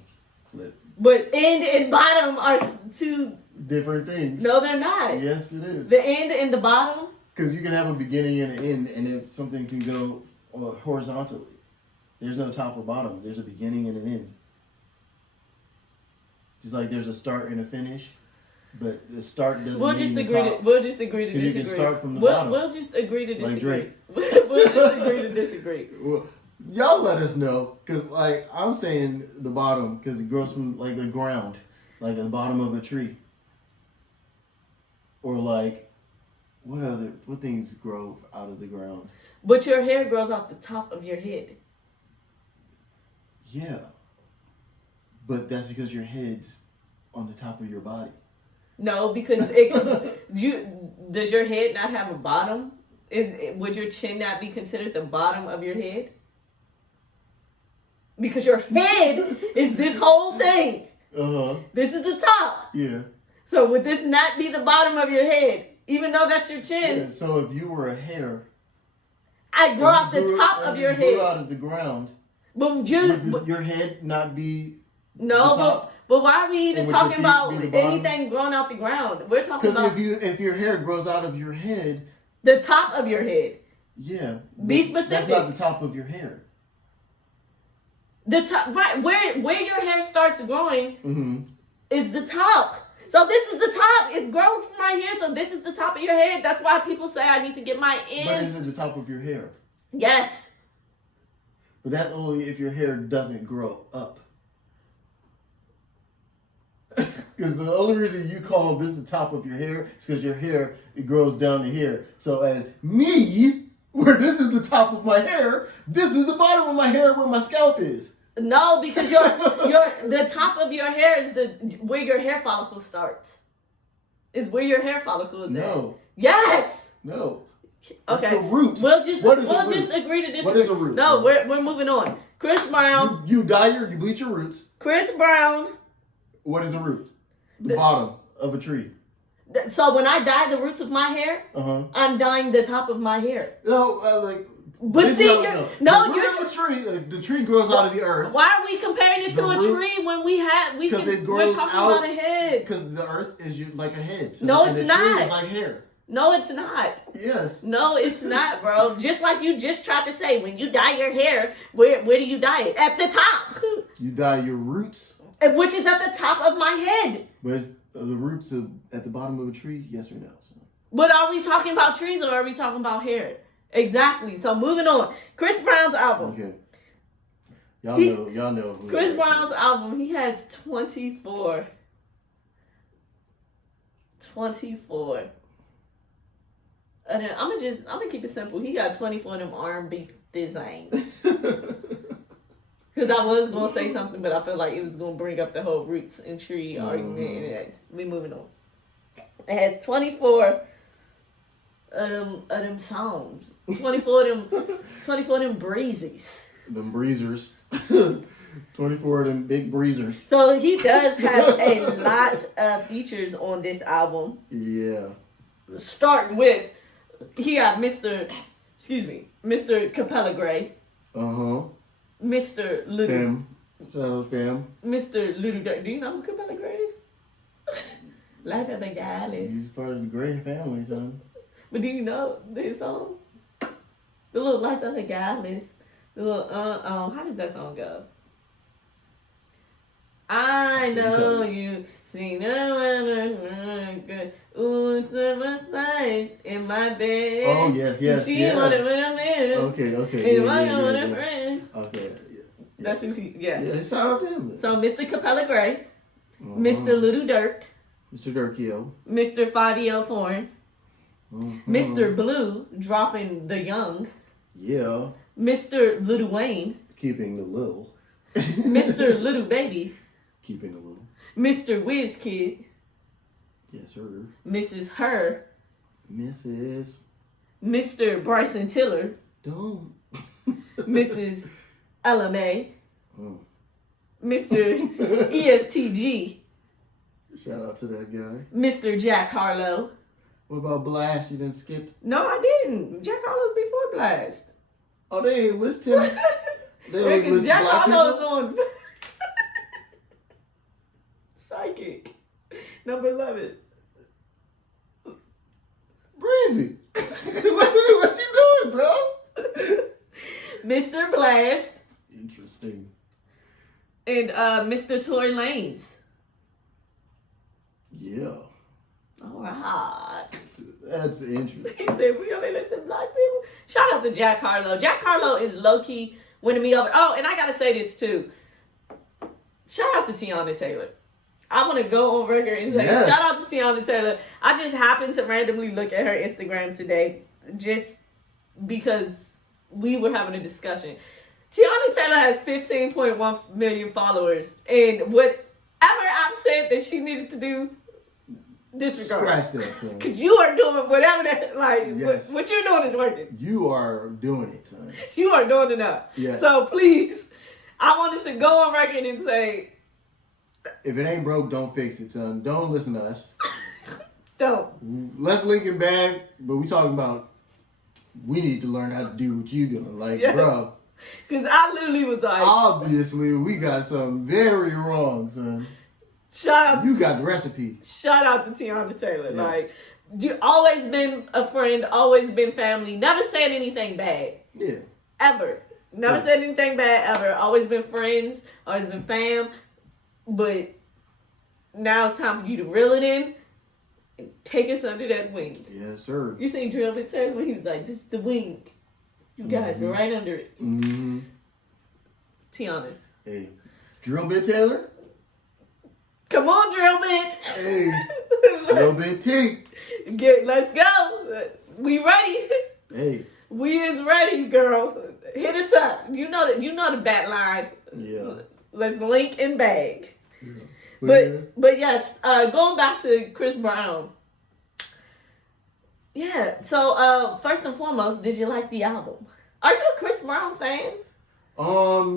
clip. But end and bottom are two. Different things. No, they're not. Yes, it is. The end and the bottom. Because you can have a beginning and an end, and if something can go horizontally, there's no top or bottom. There's a beginning and an end. Just like there's a start and a finish, but the start doesn't We'll mean just the agree. top. We'll just agree to 'Cause you disagree. can start from the we'll, bottom. we'll just agree to Like disagree. Drake. We'll just agree to disagree. Well, y'all let us know, because like I'm saying the bottom, because it grows from like the ground, like the bottom of a tree, or like what things grow out of the ground? But your hair grows off the top of your head. Yeah, but that's because your head's on the top of your body. No, because does your head not have a bottom? Would your chin not be considered the bottom of your head? Because your head is this whole thing. This is the top. Yeah. So would this not be the bottom of your head, even though that's your chin? Yeah. So if you were a hair, I grow out the top of your grew head. out of the ground. But Would your head not be no, the top? but why are we even And would your talking feet about be the bottom? anything growing out the ground? We're talking Because about if your hair grows out of your head, the top of your head. yeah. Be but specific. That's not the top of your hair. The top, right where your hair starts growing Mm-hmm. is the top. So this is the top. It grows from right here. So this is the top of your head. That's why people say I need to get my But ends. is it the top of your hair? Yes. But that's only if your hair doesn't grow up. Because the only reason you call this the top of your hair is because your hair, it grows down to here. So as me, where this is the top of my hair, this is the bottom of my hair where my scalp is. No, because the top of your hair is where your hair follicle starts. Is where your hair follicle is at. No. Yes. No. That's Okay. the root. We'll just What is a we'll root? just agree to disagree. What is a root? No, we're moving on. Chris Brown. You bleach your roots. Chris Brown. What is a root? The bottom of a tree. So when I dye the roots of my hair, I'm dyeing the top of my hair. No, But this see, is you're, how- no, the you're. root of a tree. The tree grows out of the earth Why are we comparing it to The a root- tree when we're it we're grows talking out- about a head? because the earth is like a head. So, No, and it's the tree not. is like hair. No, it's not. Yes. No, it's not, bro. Just like you just tried to say, when you dye your hair, where do you dye it? At the top, You dye your roots, which is at the top of my head. but it's, the roots are at the bottom of a tree. Yes or no? But are we talking about trees or are we talking about hair? Exactly. So moving on. Chris Brown's album. Okay. Y'all know. Who Chris Brown's album, he has 24. 24. And then I'm gonna keep it simple. He got 24 of them R&B designs. Because I was gonna say something, but I feel like it was gonna bring up the whole roots and tree argument. And we moving on. It has 24 of them songs. 24 of them breezies. Them breezers. 24 of them big breezers. So he does have a lot of features on this album. Yeah. Starting with, he got Mr. Capella Gray. Mr. Little. Fam. Shout out fam. Mr. Little Dirk. Do you know who Capella Gray is? Life of a Dallas. He's part of the Gray family, son. But do you know this song? The little Life of a Dallas. The little, how does that song go? I know you see no good. Ooh, in my bed. Oh, yes. She wanted me. Okay. And I Yeah. wanted friends. Okay. That's who he, yeah. Yeah, shout out to him. So Mr. Capella Gray, Mr. Little Dirk, Mr. Durkio. Mr. 5EL Foreign, Mr. Blue dropping the young, Yeah. Mr. Little Wayne, Keeping the little. Mr. Little Baby, Keeping the little. Mr. Whiz Kid, Yes, sir. Mrs. Her, Mrs. Mr. Bryson Tiller, Don't. Mrs. LMA, Mm. Mr. ESTG, Shout out to that guy. Mr. Jack Harlow. What about Blast? You done skipped? No, I didn't. Jack Harlow's before Blast. Oh, they ain't list him. They Yeah, don't 'cause list Jack black Harlow is people. on Psychic. Number 11. Breezy. what you doing, bro? Mr. Blast Interesting. and Mr. Tory Lanez. Yeah. Alright. That's interesting. He said we only listen to black people. Shout out to Jack Harlow. Jack Harlow is low-key winning me over. Oh, and I gotta say this too. Shout out to Tiana Taylor. I want to go on record and say Yes. shout out to Tiana Taylor. I just happened to randomly look at her Instagram today just because we were having a discussion. Tiana Taylor has 15.1 million followers. And whatever I've said that she needed to do, disregard. Scratch that, son. Because you are doing whatever that, like, Yes. what you're doing is working. You are doing it, son. You are doing enough. Yes. So please, I wanted to go on record and say, If it ain't broke, don't fix it, son. Don't listen to us. don't. Let's link it back, but we talking about we need to learn how to do what you doing. Like, Yeah. bro, Because I literally was like, obviously we got something very wrong, son. shout out You got the recipe. Shout out to Tiana Taylor. Yes. Like, you always been a friend, always been family. Never said anything bad. Yeah. Ever. Never Yeah. said anything bad ever. Always been friends, always been fam. But now it's time for you to reel it in and take us under that wing. Yes, sir. You seen Drill Bit Taylor when he was like, this is the wing. You guys were right under it. Mm-hmm. Tiana. Hey, drill bit Taylor. Come on, drill bit. Hey, drill bit T. Let's go. We ready. Hey. We is ready, girl. Hit us up. You know the bat line. Yeah. Let's link and bag. Yeah. But yes, going back to Chris Brown. Yeah. So first and foremost, did you like the album? Are you a Chris Brown fan?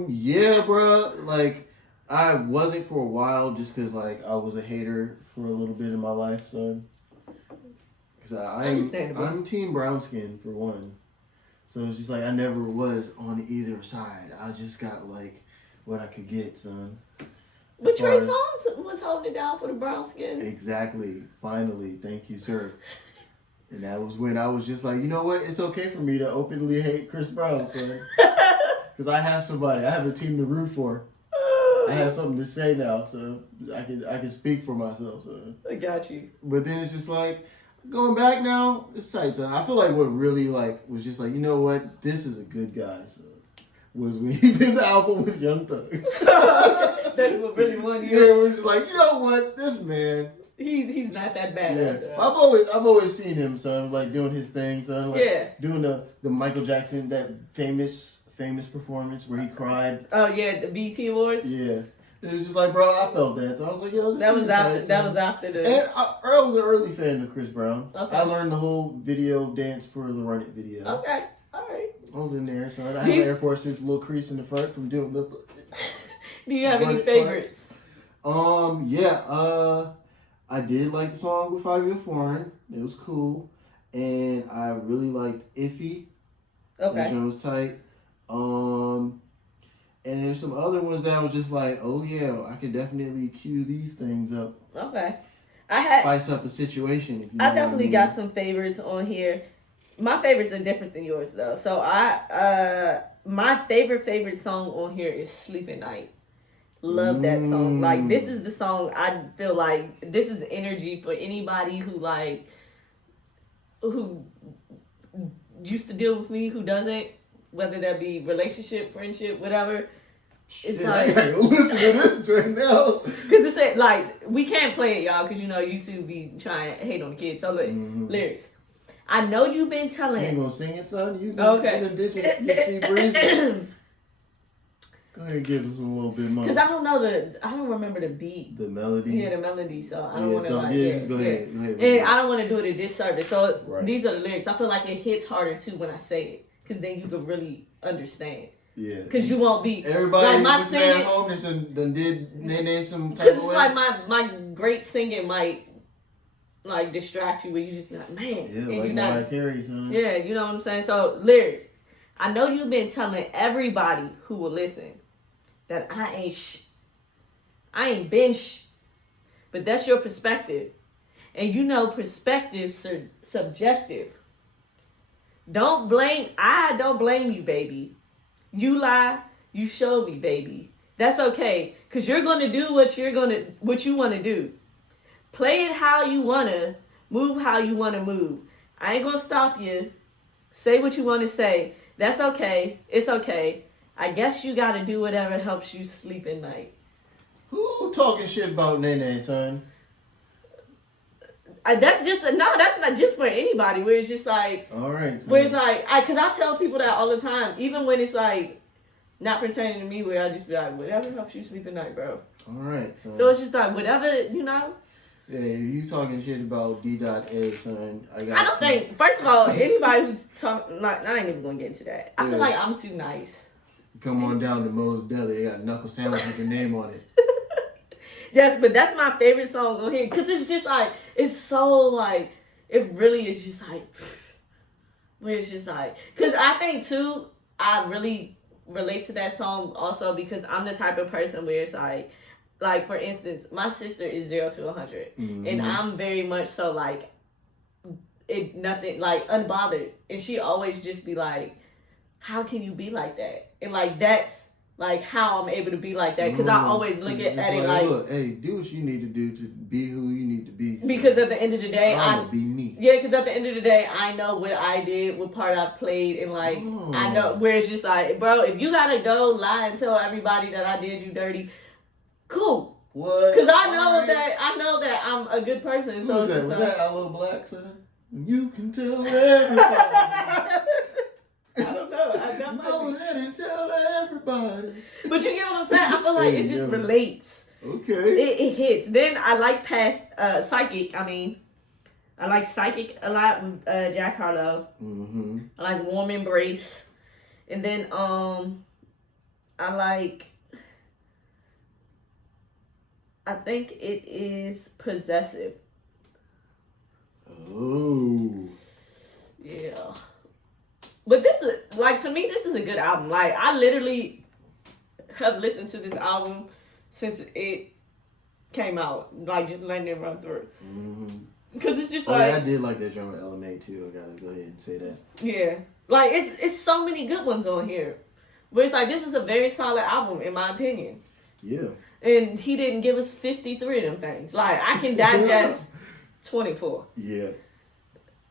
Yeah, bro. Like, I wasn't for a while just because, like, I was a hater for a little bit in my life, son. Because I'm Team Brown Skin, for one. So it's just like, I never was on either side. I just got, like, what I could get, son. But Trey Songz was holding it down for the brown skin. Exactly. Finally. Thank you, sir. And that was when I was just like, you know what? It's okay for me to openly hate Chris Brown, son. Because I have somebody. I have a team to root for. I have something to say now, so I can speak for myself. So I got you. But then it's just like, going back now, it's tight, son. I feel like what really, like, was just like, you know what? This is a good guy, son. Was when he did the album with Young Thug. That's what really won you. Yeah, we're just like, you know what? This man. He's not that bad. Yeah. I've always seen him, son, like doing his thing, son. Like, doing the Michael Jackson, that famous performance where he cried. Oh yeah, the BET Awards. Yeah. It was just like, bro, I felt that. So I was like, yo, that was after the. And I was an early fan of Chris Brown. Okay. I learned the whole video dance for the Run It video. Okay. All right. I was in there, son. I had my Air Force's little crease in the front from doing the. Do you have any favorites? Yeah. I did like the song with 5 Year Foreign. It was cool. And I really liked Iffy. Okay. That was tight. And there's some other ones that was just like, oh yeah, I could definitely cue these things up. Okay. Spice up a situation. If you know I definitely what I mean. got some favorites on here. My favorites are different than yours though. So my favorite song on here is Sleep at Night. Love that song. Like, this is the song I feel like this is energy for anybody who used to deal with me, who doesn't, whether that be relationship, friendship, whatever. It's like, I gotta listen to this right now. Because it said, like, we can't play it, y'all, because you know YouTube be trying to hate on the kids. So look, lyrics. I know you've been telling. You ain't gonna sing it, son? You okay. You see breezy. Go ahead and give us a little bit more. Because I don't remember the beat. The melody. Yeah, the melody. So I don't want to go ahead. Go ahead. And I don't want to do it a disservice. So right. These are the lyrics. I feel like it hits harder too when I say it, because then you can really understand. Yeah. Because you won't be everybody like my singing at home done did Nene some type of way. Because it's like my great singing might like distract you, where you just be like, man, yeah, and like you're not. Mariah Carey, son. Yeah, you know what I'm saying. So lyrics. I know you've been telling everybody who will listen that I ain't been but that's your perspective, and you know perspective's subjective. I don't blame you, baby. You lie, you show me, baby. That's okay, because you're going to do what you want to do. Play it how you want to, move how you want to move. I ain't going to stop you. Say what you want to say. That's okay. It's okay. I guess you got to do whatever helps you sleep at night. Who talking shit about Nene, son? That's not just for anybody. Where it's just like, all right. Son. Where it's like, because I tell people that all the time, even when it's like not pertaining to me, where I just be like, whatever helps you sleep at night, bro. All right. Son. So it's just like whatever, you know. Yeah, you talking shit about D.A, son. I don't think. First of all, anybody who's talking, I ain't even gonna get into that. I feel like I'm too nice. Come on down to Moe's Deli. They got a knuckle sandwich with your name on it. Yes, but that's my favorite song on here, because it's just like, it's so like, it really is just like, where it's just like, because I think too, I really relate to that song also because I'm the type of person where it's like for instance, my sister is 0 to 100, and I'm very much so like, nothing, like unbothered, and she always just be like, how can you be like that? And like, that's like how I'm able to be like that, because I always look at it like, look, hey, do what you need to do to be who you need to be. So because at the end of the day, I'm gonna be me. Yeah, because at the end of the day, I know what I did, what part I played, and like I know where it's just like, bro, if you gotta go lie and tell everybody that I did you dirty, cool. What? Because I know that I'm a good person. Who so was that? Was like, that Aloe Black, son? You can tell everybody. I don't know. That might Go be. ahead and tell everybody. But you get what I'm saying? I feel like it just relates. Okay. It hits. Then I like past Psychic. I like Psychic a lot with Jack Harlow. Mm-hmm. I like Warm Embrace. And then I think it is Possessive. Oh. Yeah. But this is, like, to me, this is a good album. Like, I literally have listened to this album since it came out. Like, just letting it run through. Mm-hmm. Because it's just yeah, like... I did like that genre LMA too. I gotta go ahead and say that. Yeah. Like, it's so many good ones on here. But it's like, this is a very solid album, in my opinion. Yeah. And he didn't give us 53 of them things. Like, I can digest 24. Yeah.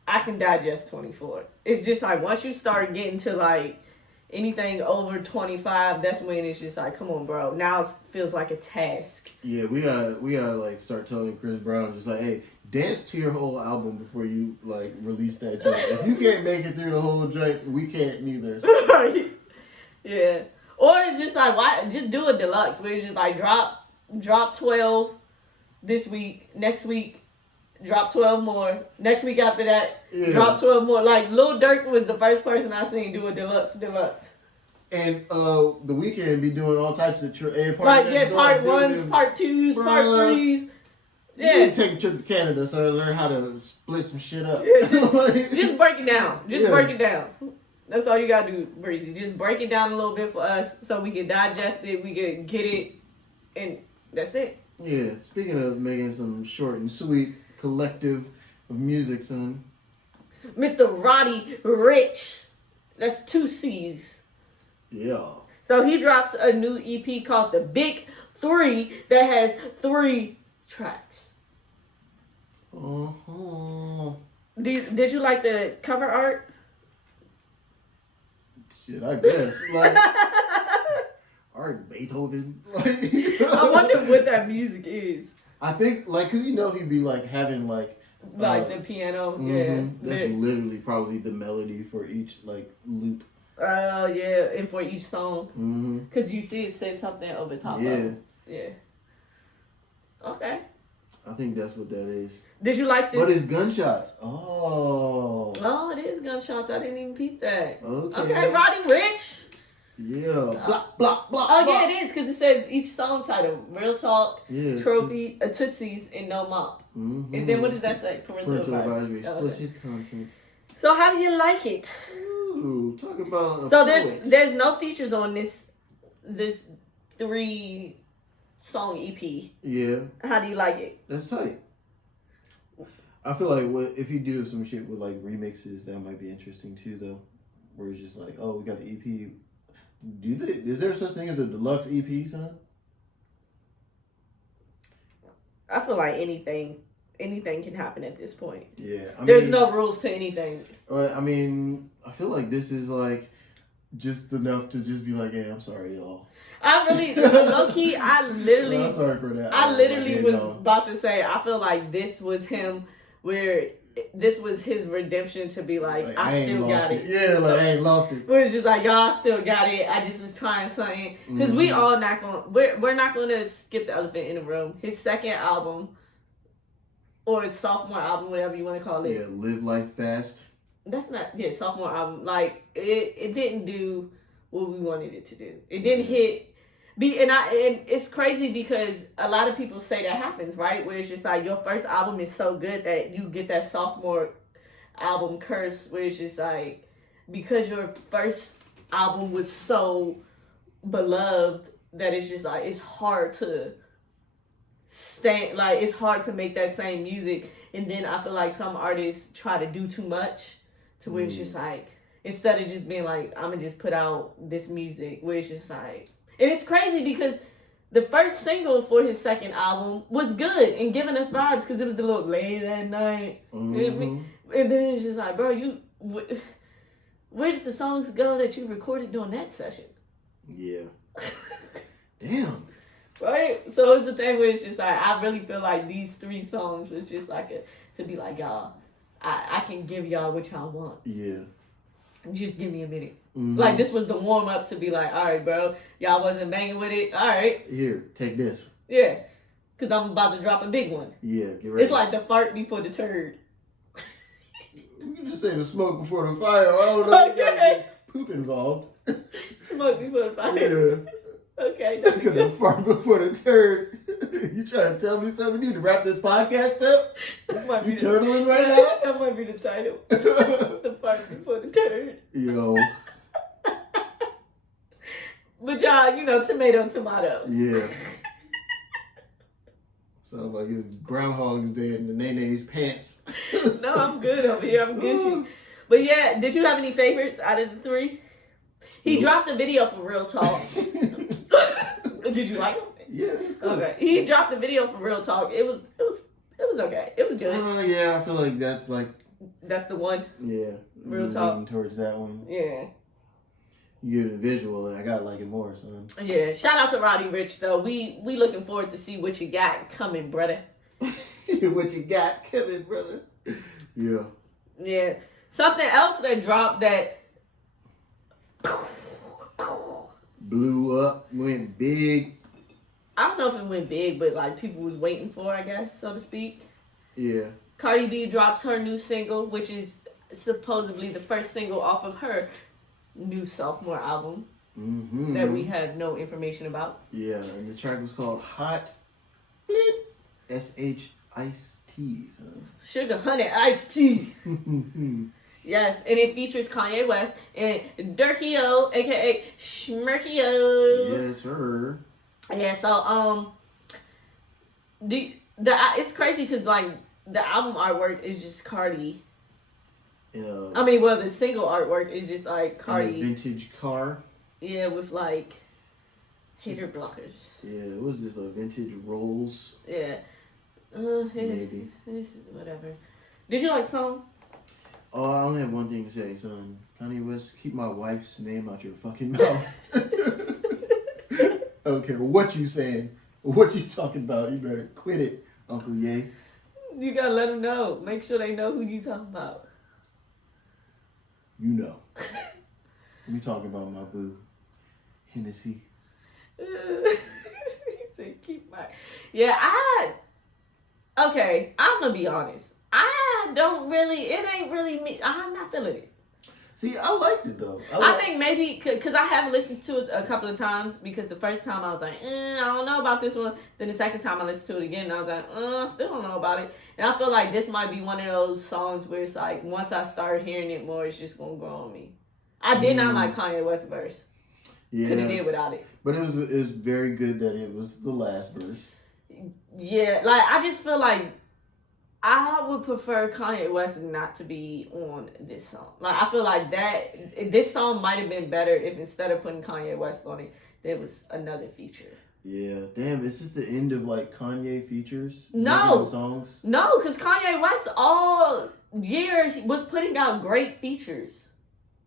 I can digest 24. It's just like, once you start getting to like anything over 25, that's when it's just like, come on, bro. Now it feels like a task. Yeah, we gotta like start telling Chris Brown, just like, hey, dance to your whole album before you like release that joint. If you can't make it through the whole joint, we can't neither. Right. Yeah. Or it's just like, why? Just do a deluxe where it's just like drop 12 this week, next week. Drop 12 more. Next week after that, drop 12 more. Like, Lil Durk was the first person I seen do a deluxe. And The Weeknd be doing all types of part 1s, part 2s, part 3s. Yeah. You need to take a trip to Canada so I learn how to split some shit up. Yeah, just break it down. Break it down. That's all you gotta do, Breezy. Just break it down a little bit for us so we can digest it, we can get it, and that's it. Yeah, speaking of making some short and sweet collective of music, son. Mr. Roddy Ricch. That's 2 C's. Yeah. So he drops a new EP called The Big 3 that has 3 tracks. Uh-huh. Did you like the cover art? Shit, I guess. Like, Art Beethoven. I wonder what that music is. I think, like, because you know he'd be, like, having, like... the piano, mm-hmm. That's literally probably the melody for each, like, loop. Yeah, and for each song. Mm-hmm. Because you see it says something over top of it. Yeah. Okay. I think that's what that is. Did you like this? But it's gunshots. Oh. Oh, it is gunshots. I didn't even peep that. Okay. Roddy Ricch. Yeah. Block, block, block. Oh, block. yeah, it is, because it says each song title. Real Talk, Trophy, Tootsies, and No Mop. Mm-hmm. And then what does that say? Parental advisory. Explicit content. So how do you like it? Ooh, talk about So there's no features on this 3 song EP. Yeah. How do you like it? That's tight. I feel like if you do some shit with like remixes, that might be interesting too, though. Where it's just like, oh, we got the EP. Is there such thing as a deluxe EP, son? I feel like anything can happen at this point. Yeah. There's no rules to anything. I mean, I feel like this is like just enough to just be like, hey, I'm sorry, y'all. I really, low key, I'm sorry for that. I literally was about to say, I feel like this was him, where this was his redemption to be like I still got it. Yeah, like I ain't lost it. Where it's just like, y'all still got it. I just was trying something. Because we all not going, we're not going to skip the elephant in the room. His second album, or his sophomore album, whatever you want to call it. Yeah, Live Life Fast. That's not, sophomore album. Like, it didn't do what we wanted it to do. It didn't hit. And it's crazy because a lot of people say that happens, right? Where it's just like your first album is so good that you get that sophomore album curse, where it's just like, because your first album was so beloved that it's just like, it's hard to it's hard to make that same music. And then I feel like some artists try to do too much to where it's just like, instead of just being like, I'm gonna just put out this music, where it's just like, And it's crazy because the first single for his second album was good and giving us vibes because it was the little late at night. Mm-hmm. And then it's just like, bro, where did the songs go that you recorded during that session? Yeah. Damn. Right? So it's the thing where it's just like, I really feel like these 3 songs is just like to be like, y'all, I can give y'all what y'all want. Yeah. Just give me a minute. Mm-hmm. Like, this was the warm up to be like, all right, bro, y'all wasn't banging with it. All right. Here, take this. Yeah. Because I'm about to drop a big one. Yeah, get ready. It's like the fart before the turd. You can just say the smoke before the fire. I don't know if you gotta get poop involved. Smoke before the fire. Yeah. Okay. That's Look at the fart before the turd. You trying to tell me something? We need to wrap this podcast up? You turtling right now? That might be the title. The fart before the turd. Yo. But y'all, tomato. Yeah. Sounds like it's Groundhog's Day in the Nene's pants. No, I'm good over here. I'm Gucci. But yeah, did you have any favorites out of the 3? He dropped a video for Real Talk. Did you like him? Yeah, it was cool. Okay. He dropped a video for Real Talk. It was okay. It was good. Yeah, I feel like that's like... That's the one. Yeah. Real really Talk. leaning towards that one. Yeah. You get a visual, and I gotta like it more, son. Yeah. Shout out to Roddy Ricch, though. We looking forward to see what you got coming, brother. What you got coming, brother? Yeah. Yeah. Something else that dropped that Blew up, went big. I don't know if it went big, but like people was waiting for, I guess, so to speak. Yeah. Cardi B drops her new single, which is supposedly the first single off of her new sophomore album that we have no information about. Yeah, and the track was called Hot Bleep SH Ice T. Sugar Honey Iced Tea. Yes, and it features Kanye West and Durkio, aka Schmirkio. Yes, sir. Yeah, so it's crazy because like the album artwork is just Cardi. The single artwork is just like Cardi. In a vintage car. Yeah, with like hater blockers. Yeah, it was just a vintage Rolls. Yeah. Maybe. It's whatever. Did you like the song? Oh, I only have one thing to say, son. Kanye West, keep my wife's name out your fucking mouth. I don't care what you saying, what you talking about. You better quit it, Uncle Ye. You gotta let them know. Make sure they know who you talking about. You know. We talking about my boo, Hennessy. Keep my... Yeah, okay, I'm gonna be honest. It ain't really me. I'm not feeling it. See, I liked it though. I think maybe because I haven't listened to it a couple of times because the first time I was like, I don't know about this one. Then the second time I listened to it again, and I was like, I still don't know about it. And I feel like this might be one of those songs where it's like, once I start hearing it more, it's just going to grow on me. I did not like Kanye West's verse. Yeah. Couldn't did without it. But it was very good that it was the last verse. Yeah, like, I just feel like I would prefer Kanye West not to be on this song. Like, I feel like this song might have been better if instead of putting Kanye West on it, there was another feature. Yeah, damn, is this the end of like Kanye features? No. Songs? No, because Kanye West all year was putting out great features.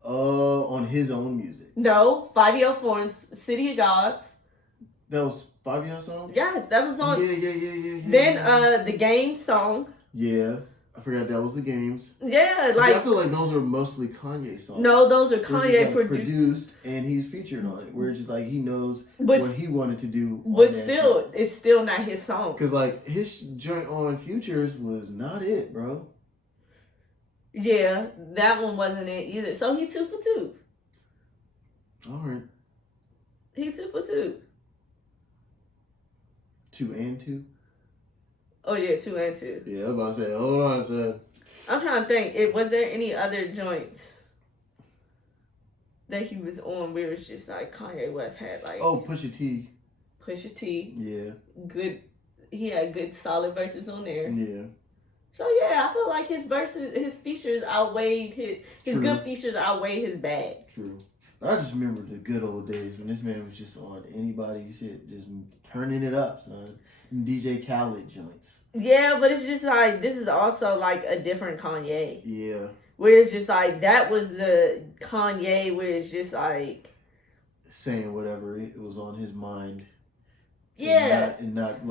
On his own music. No, 504's City of Gods. That was 5 song? Yes, that was on. Yeah. Then the Game song. Yeah, I forgot that was the Games. Yeah, like I feel like those are mostly Kanye songs. No, those are Kanye produced, and he's featured on it. Where it's just like he knows what he wanted to do. But still, it's still not his song. Because like his joint on Futures was not it, bro. Yeah, that one wasn't it either. So he 2 for 2. All right. He 2 for 2. 2 and 2. Oh yeah, 2 and 2. Yeah, I was about to say, hold on, son. I'm trying to think. Was there any other joints that he was on where it's just like Kanye West had like Pusha T. Pusha T. Yeah. Good. He had good solid verses on there. Yeah. So yeah, I feel like his features outweighed his good features outweighed his bad. True. But I just remember the good old days when this man was just on anybody's shit, just turning it up, son. DJ Khaled joints. Yeah, but it's just like, this is also like a different Kanye. Yeah. Where it's just like, that was the Kanye where it's just like, saying whatever it was on his mind. Yeah. And not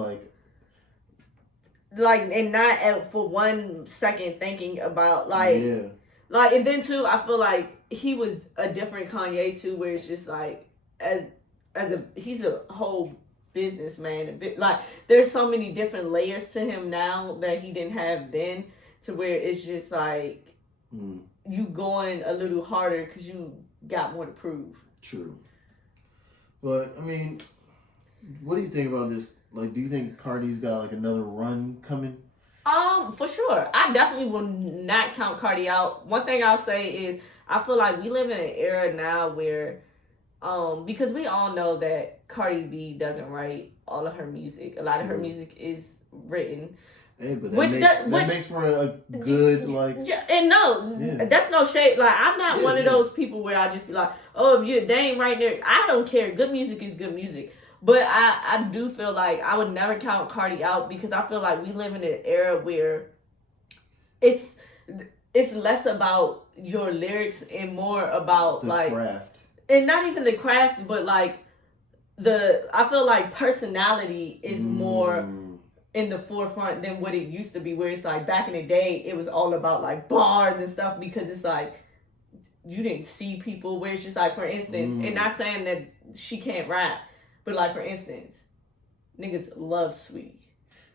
and not for 1 second thinking about like, yeah. Like, and then too, I feel like he was a different Kanye too, where it's just like, he's a whole businessman. A bit like, there's so many different layers to him now that he didn't have then, to where it's just like, you going a little harder because you got more to prove. True. But I mean, what do you think about this? Like, do you think Cardi's got like another run coming? For sure. I definitely will not count Cardi out. One thing I'll say is, I feel like we live in an era now where, because we all know that Cardi B doesn't write all of her music. A lot of her music is written. Hey, but that makes for a good, like... And no, that's no shade. Like, I'm not one of those people where I just be like, oh, if they ain't right there. I don't care. Good music is good music. But I do feel like I would never count Cardi out, because I feel like we live in an era where it's less about your lyrics and more about the like craft. And not even the craft, but like I feel like personality is more in the forefront than what it used to be, where it's like back in the day it was all about like bars and stuff, because it's like you didn't see people, where it's just like, for instance, and not saying that she can't rap, but like, for instance, niggas love Sweetie.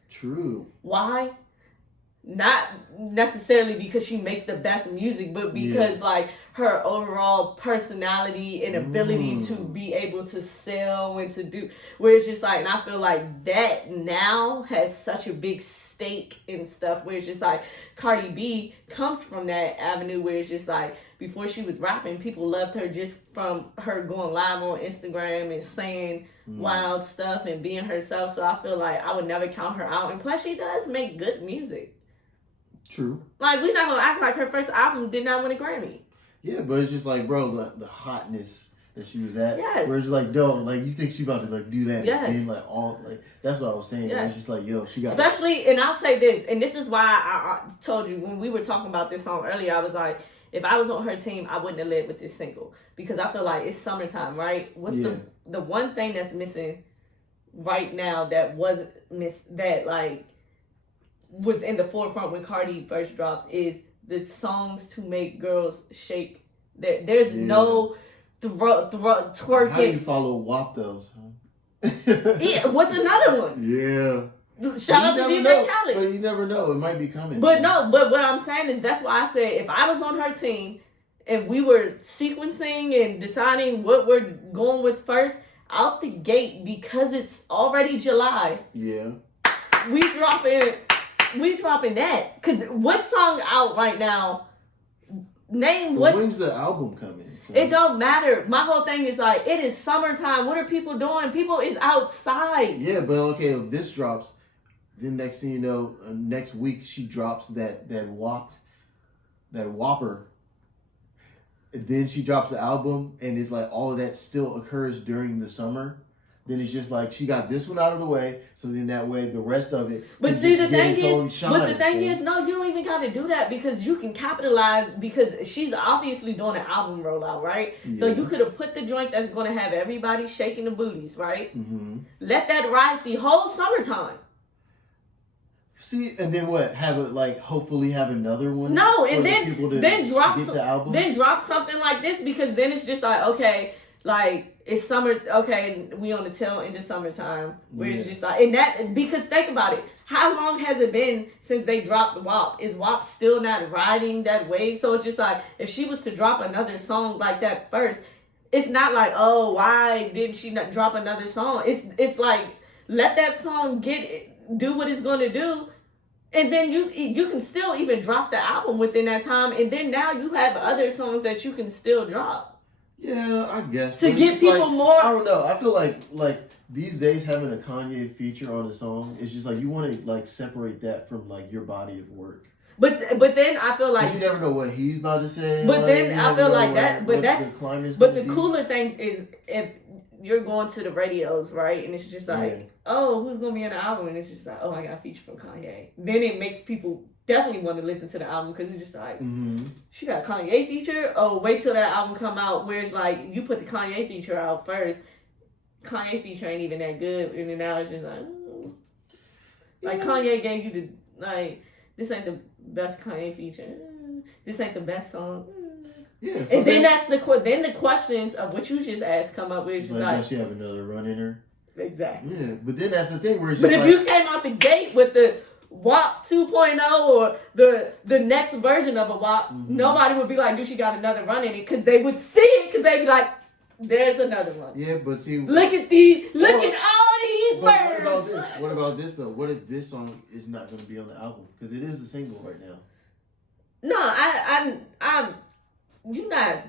True. Why? Not necessarily because she makes the best music, but because like her overall personality and ability to be able to sell and to do, where it's just like, and I feel like that now has such a big stake in stuff, where it's just like Cardi B comes from that avenue where it's just like, before she was rapping, people loved her just from her going live on Instagram and saying wild stuff and being herself. So I feel like I would never count her out. And plus, she does make good music. True. Like, we're not gonna act like her first album did not win a Grammy. Yeah, but it's just like, bro, the hotness that she was at. Yes. Where it's like, yo, like, you think she about to like do that? Yes. And like all like, that's what I was saying. Yes. It's just like, yo, she got. Especially, and I'll say this, and this is why I told you when we were talking about this song earlier, I was like, if I was on her team, I wouldn't have led with this single, because I feel like it's summertime, right? What's the one thing that's missing right now that wasn't that like was in the forefront when Cardi first dropped is the songs to make girls shake. There's no twerking. How do you follow WAP though? Yeah, what's another one? Yeah. Shout out to DJ Khaled. But you never know. It might be coming. But what I'm saying is, that's why I said, if I was on her team and we were sequencing and deciding what we're going with first, out the gate, because it's already July. Yeah. We dropping that. Because what song out right now? Name what. When's the album coming? So. It don't matter. My whole thing is like, it is summertime. What are people doing? People is outside. Yeah, but okay, if this drops, then next thing you know, next week she drops that Whopper. And then she drops the album, and it's like all of that still occurs during the summer. Then it's just like she got this one out of the way, so then that way the rest of it. But see, the thing is, no, you don't even got to do that, because you can capitalize, because she's obviously doing an album rollout, right? Yeah. So you could have put the joint that's going to have everybody shaking the booties, right? Mm-hmm. Let that ride the whole summertime. See, and then what? Have it like hopefully have another one. No, and then drop something like this, because then it's just like, okay, like it's summer. Okay, we on the tail end of summertime, where it's just like, and that, because think about it, how long has it been since they dropped WAP? Is WAP still not riding that wave? So it's just like, if she was to drop another song like that first, it's not like, oh, why didn't she not drop another song? It's like, let that song do what it's going to do, and then you can still even drop the album within that time, and then now you have other songs that you can still drop. Yeah, I guess. To give people like, more. I don't know. I feel like these days having a Kanye feature on a song, it's just like you want to like separate that from like your body of work. But then I feel 'Cause like you never know what he's about to say. But like, then you I never feel know like what- that. But what that's the climate's but gonna the be. cooler thing is if you're going to the radios, right? And it's just like, Yeah. oh, who's gonna be on the album? And it's just like, oh, I got a feature from Kanye. Then it makes people definitely want to listen to the album because it's just like, she got a Kanye feature. Oh, wait till that album come out. Where it's like you put the Kanye feature out first. Kanye feature ain't even that good, and then now it's just like, like Yeah. Kanye gave you the like, this ain't the best Kanye feature. This ain't the best song. Yeah. So And then that's the questions of what you just asked come up with. It's just like, like, does she have another run in her? exactly. Yeah, but then that's the thing where it's But just if like, you came out the gate with the WAP 2.0 or the next version of a WAP, nobody would be like, dude, she got another run in it. Because they would see it because they'd be like, there's another one. yeah, but see, Look at all these but what about birds. this? What about this though? What if this song is not going to be on the album because it is a single right now? No, I'm you not.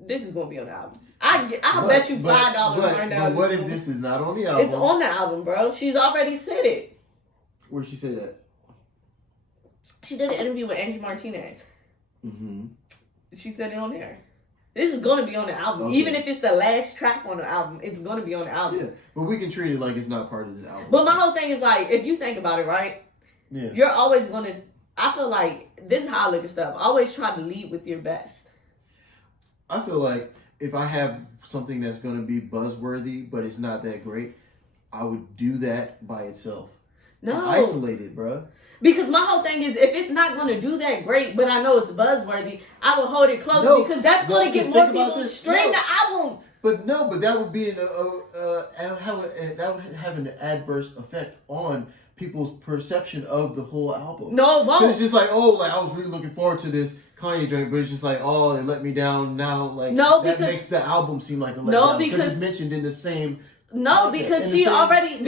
This is gonna be on the album. I'll bet you $5 right now. But what if this is not on the album? It's on the album, bro. She's already said it. Where'd she say that? She did an interview with Angie Martinez. Mm-hmm. She said it on there. This is gonna be on the album. Okay. Even if it's the last track on the album, it's gonna be on the album. Yeah, but we can treat it like it's not part of this album. But my whole thing is like, if you think about it, right? Yeah. You're always gonna. I feel like this is how I look at stuff. Always try to lead with your best. I feel like if I have something that's going to be buzzworthy, but it's not that great, I would do that by itself. No. Isolate it, bro. Because my whole thing is, if it's not going to do that great, but I know it's buzzworthy, I will hold it close because that's going to get more people to stream the album. But that would be that would have an adverse effect on people's perception of the whole album. No, it won't. It's just like, oh, like I was really looking forward to this Kanye joint, but it's just like, oh, it let me down now. Like that makes the album seem like a letdown because it's mentioned in the same. No, because she already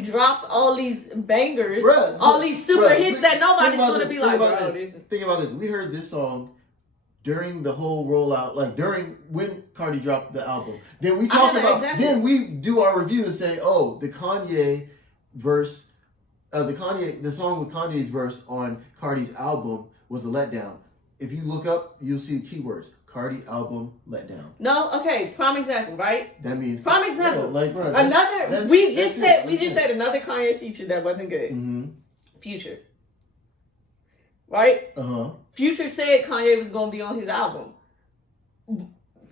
dropped all these bangers, all these super hits that nobody's gonna be like. Think about this. We heard this song during the whole rollout, like during when Cardi dropped the album. Then we talk about. Then we do our review and say, oh, the Kanye verse, the song with Kanye's verse on Cardi's album was a letdown. If you look up, you'll see the keywords. Cardi album letdown. No, okay, prime example, right? That means prime example. Yeah, like, bro, we just said another Kanye feature that wasn't good. Mm-hmm. Future. Right? Uh-huh. Future said Kanye was gonna be on his album.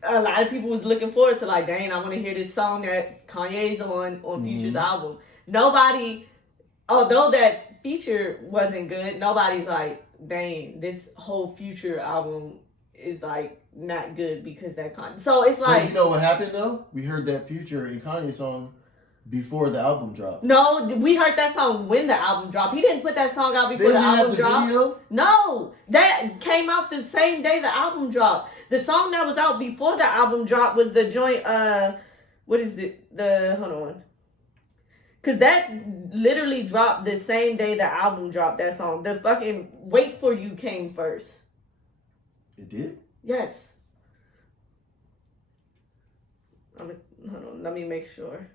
A lot of people was looking forward to like, dang, I want to hear this song that Kanye's on Future's album. Nobody, although that feature wasn't good, nobody's like, dang, this whole Future album is like not good because that Kanye. So it's like, but you know what happened though? We heard that Future and Kanye song before the album dropped. No, we heard that song when the album dropped. He didn't put that song out before the album dropped. Video? No, that came out the same day the album dropped. The song that was out before the album dropped was the joint. What is the hold on? Cause that literally dropped the same day the album dropped. That song, the fucking "Wait for You" came first. It did? Yes. Hold on, let me make sure.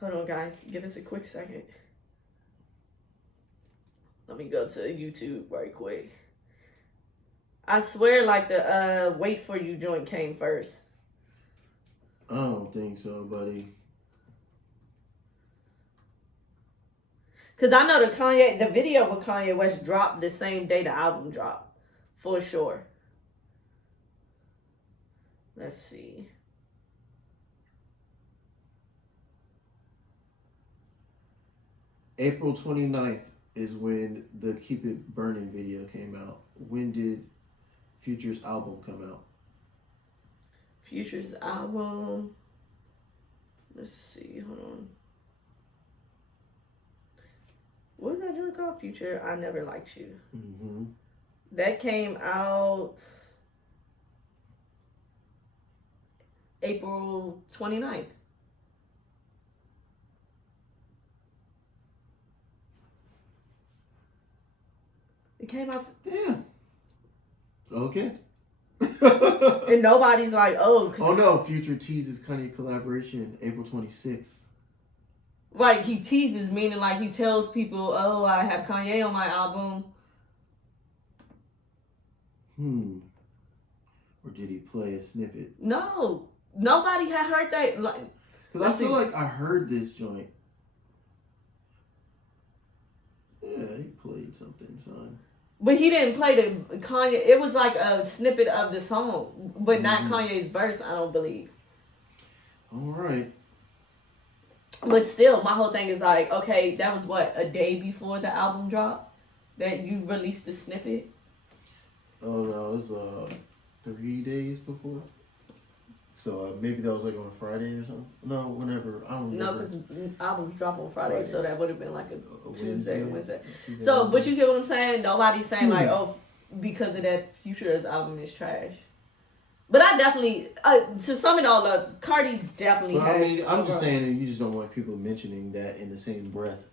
Hold on, guys. Give us a quick second. Let me go to YouTube right quick. I swear, like the "Wait for You" joint came first. I don't think so, buddy. Cause I know the video with Kanye West dropped the same day the album dropped, for sure. Let's see. April 29th is when the Keep It Burning video came out. When did Future's album come out? Future's album. Let's see. Hold on. What was that joint called? Future, I Never Liked You. Mm-hmm. That came out April 29th. It came out. Damn. Okay. And nobody's like, oh. Oh no, Future teases Kanye collaboration April 26th. Right, he teases, meaning like he tells people, "Oh, I have Kanye on my album." Or did he play a snippet? No, nobody had heard that. Like, because I feel like I heard this joint. Yeah, he played something, son. But he didn't play the Kanye. It was like a snippet of the song, but not Kanye's verse, I don't believe. All right. But still, my whole thing is like, okay, that was what, a day before the album dropped that you released the snippet? Oh no, it was 3 days before. So maybe that was like on a Friday or something. No, whenever, I don't remember. No, because albums drop on Friday, so that would have been like a Tuesday or Wednesday. Tuesday. So, but you get what I'm saying? Nobody's saying like, oh, because of that, Future's album is trash. But I definitely, to sum it all up, Cardi definitely has. I mean, I'm just saying that you just don't want people mentioning that in the same breath.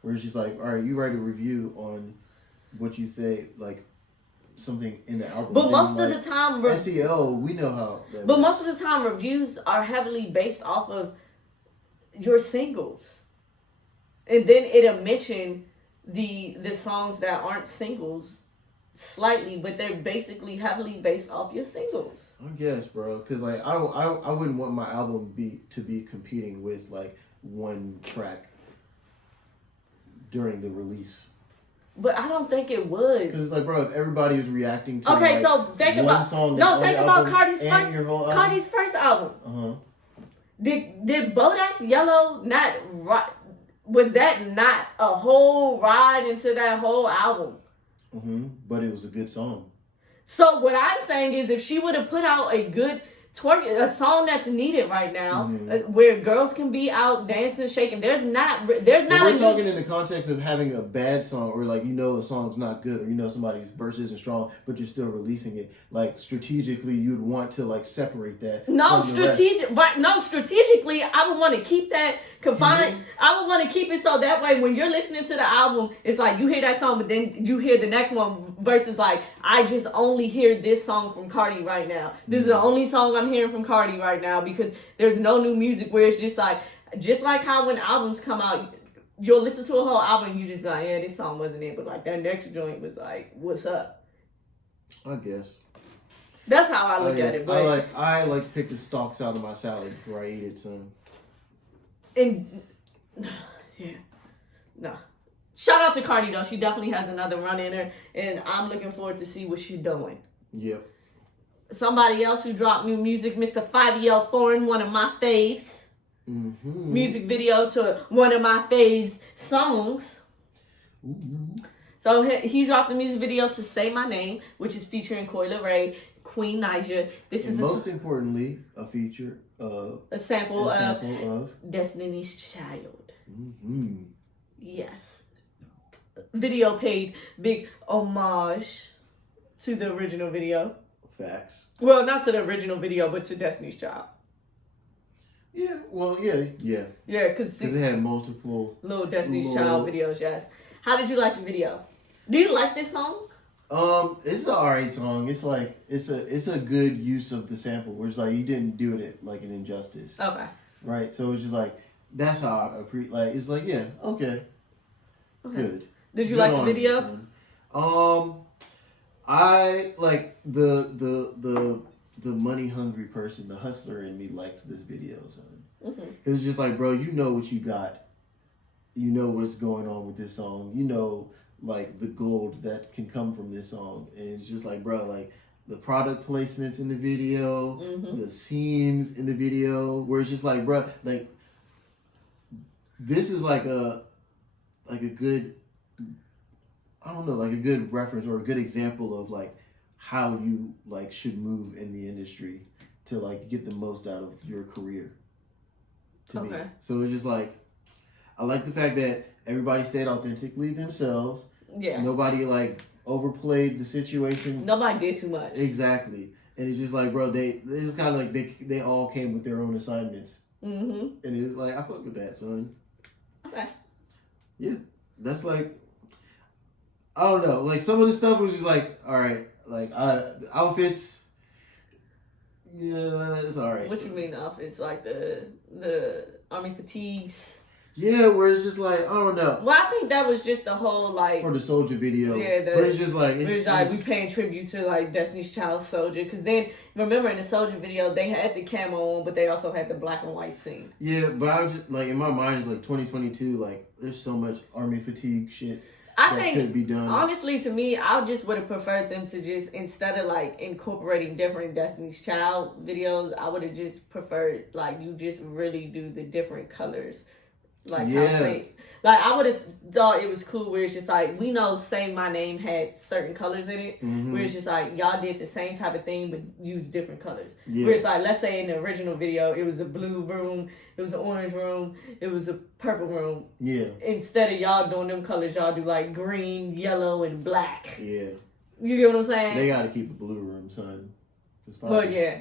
Where it's just like, all right, you write a review on what you say, like something in the album. But most of the time, SEO, we know how. But most of the time, reviews are heavily based off of your singles, and then it'll mention the songs that aren't singles slightly, but they're basically heavily based off your singles. I guess, bro, because like I wouldn't want my album to be competing with like one track during the release. But I don't think it would. Because it's like, bro, if everybody is reacting to okay, like, so think one about song think about Cardi's first album. Uh-huh. Did Bodak Yellow not was that not a whole ride into that whole album? But it was a good song. So what I'm saying is, if she would have put out a good a song that's needed right now, where girls can be out dancing, shaking. There's not. But we're talking in the context of having a bad song, or like a song's not good, or somebody's verse isn't strong, but you're still releasing it. Like strategically, you'd want to like separate that. No, strategically, I would want to keep that confined. I would want to keep it so that way when you're listening to the album, it's like you hear that song, but then you hear the next one. Versus like, I just only hear this song from Cardi right now. This is the only song I'm hearing from Cardi right now, because there's no new music where it's just like how when albums come out, you'll listen to a whole album and you just be like, yeah, this song wasn't it, but like that next joint was like, what's up? I guess. That's how I look at it. But I like to pick the stalks out of my salad before I eat it, son. And yeah, no. Shout out to Cardi though. She definitely has another run in her, and I'm looking forward to see what she's doing. Yep. Somebody else who dropped new music, Mr. Five Foreign, one of my faves. Music video to one of my faves songs. So he dropped the music video to Say My Name, which is featuring Coi Leray, Queen Naija. This is most importantly a feature of a sample of Destiny's Child. Yes. Video paid big homage to the original video. Facts. Well, not to the original video, but to Destiny's Child. Yeah, well, yeah. Yeah, because it had multiple little Destiny's Child videos, yes. How did you like the video? Do you like this song? It's an alright song. It's like it's a good use of the sample, where it's like you didn't do it like an injustice. Okay. Right? So it's just like that's how it's like, yeah, okay. Good. Did you like the video? I like the money hungry person, the hustler in me liked this video, son. Because it's just like, bro, you know what you got. You know what's going on with this song. You know, like the gold that can come from this song. And it's just like, bro, like the product placements in the video, the scenes in the video, where it's just like, bro, like this is like a good, I don't know, like a good reference or a good example of like how you like should move in the industry to like get the most out of your career. To me. So it's just like, I like the fact that everybody stayed authentically themselves. Yeah. Nobody like overplayed the situation. Nobody did too much. Exactly. And it's just like, bro, it's kind of like they all came with their own assignments. And it's like, I fuck with that, son. Okay. Yeah. That's like, I don't know. Like some of the stuff was just like, all right, like outfits. Yeah, it's all right. What you mean outfits? Like the army fatigues? Yeah, where it's just like, I don't know. Well, I think that was just the whole like For the Soldier video. Yeah, but it's just like it's like we paying tribute to like Destiny's Child Soldier, because then remember in the Soldier video they had the camo on, but they also had the black and white scene. Yeah, but I was just like in my mind it's like 2022. Like there's so much army fatigue shit. I think could be done. Honestly, to me, I just would have preferred them to just, instead of like incorporating different Destiny's Child videos, I would have just preferred like you just really do the different colors. Like how like I would have thought it was cool where it's just like, we know Say My Name had certain colors in it, where it's just like y'all did the same type of thing but used different colors. Where it's like, let's say in the original video it was a blue room, it was an orange room, it was a purple room. Yeah. Instead of y'all doing them colors, y'all do like green, yellow, and black. Yeah. You get what I'm saying? They gotta keep a blue room, son. Well, yeah.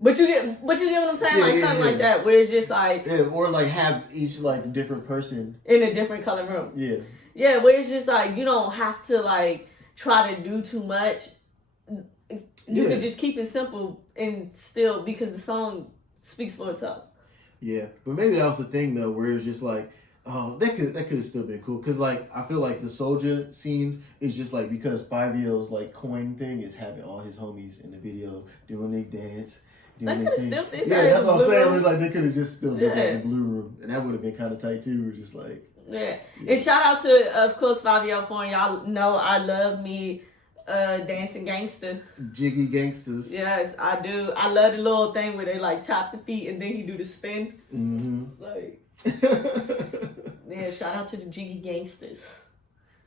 But you get what I'm saying? Like something like that, where it's just like or like have each like different person in a different color room. Yeah. Yeah, where it's just like you don't have to like try to do too much. You could just keep it simple and still, because the song speaks for itself. Yeah, but maybe that was the thing though, where it's just like, oh, that could have still been cool, because like I feel like the Soldier scenes is just like, because Fivio's like coin thing is having all his homies in the video doing their dance. They could have still did that. Yeah, that's what I'm saying. It's like they could have just still did that in the blue room, and that would have been kind of tight too. We're just like, And shout out to, of course, Fivio Foreign. Y'all know I love me dancing gangster. Jiggy gangsters. Yes, I do. I love the little thing where they like tap the feet and then he do the spin. Like, yeah, shout out to the Jiggy gangsters.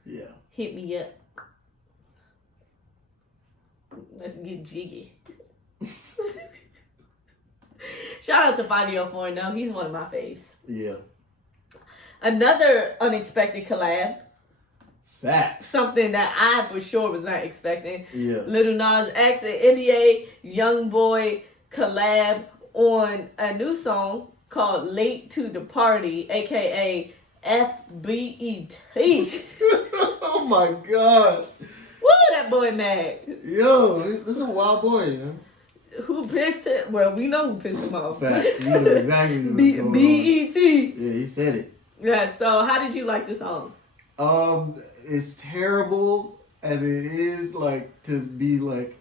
Yeah. Hit me up. Let's get jiggy. Shout out to Fivio Foreign though. He's one of my faves. Yeah. Another unexpected collab. Facts. Something that I for sure was not expecting. Yeah. Lil Nas X and NBA YoungBoy collab on a new song called Late to the Party, aka FBET. Oh my gosh. Woo, that boy mad. Yo, this is a wild boy, man. Who pissed him? Well, we know who pissed him off. Facts. You know exactly what's going on. BET. Yeah, he said it. Yeah, so how did you like the song? It's terrible as it is, like, to be like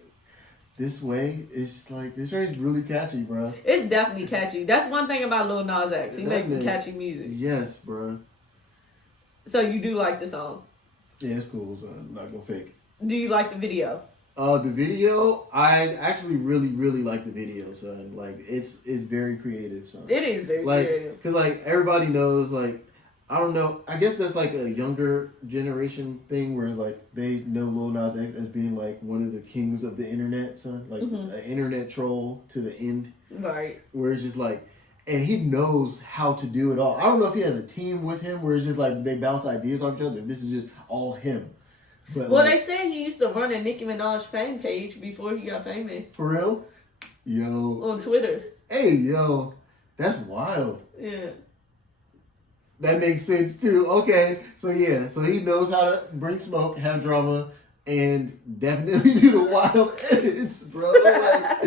this way. It's just like, this train's really catchy, bro. It's definitely catchy. That's one thing about Lil Nas X. He makes some catchy music. Yes, bro. So you do like the song? Yeah, it's cool, son. I'm not gonna fake. Do you like the video? The video, I actually really, really like the video, son. Like, it's very creative, son. It is very creative. Because, like, everybody knows, like, I don't know, I guess that's, like, a younger generation thing, where, like, they know Lil Nas X as being, like, one of the kings of the internet, son. Like, an internet troll to the end. Right. Where it's just, like, and he knows how to do it all. I don't know if he has a team with him, where it's just, like, they bounce ideas off each other. This is just all him. But, well, like, they said he used to run a Nicki Minaj fan page before he got famous. For real? Yo. On Twitter. Hey, yo. That's wild. Yeah. That makes sense, too. Okay. So, yeah. So, he knows how to bring smoke, have drama, and definitely do the wild edits, bro. Like,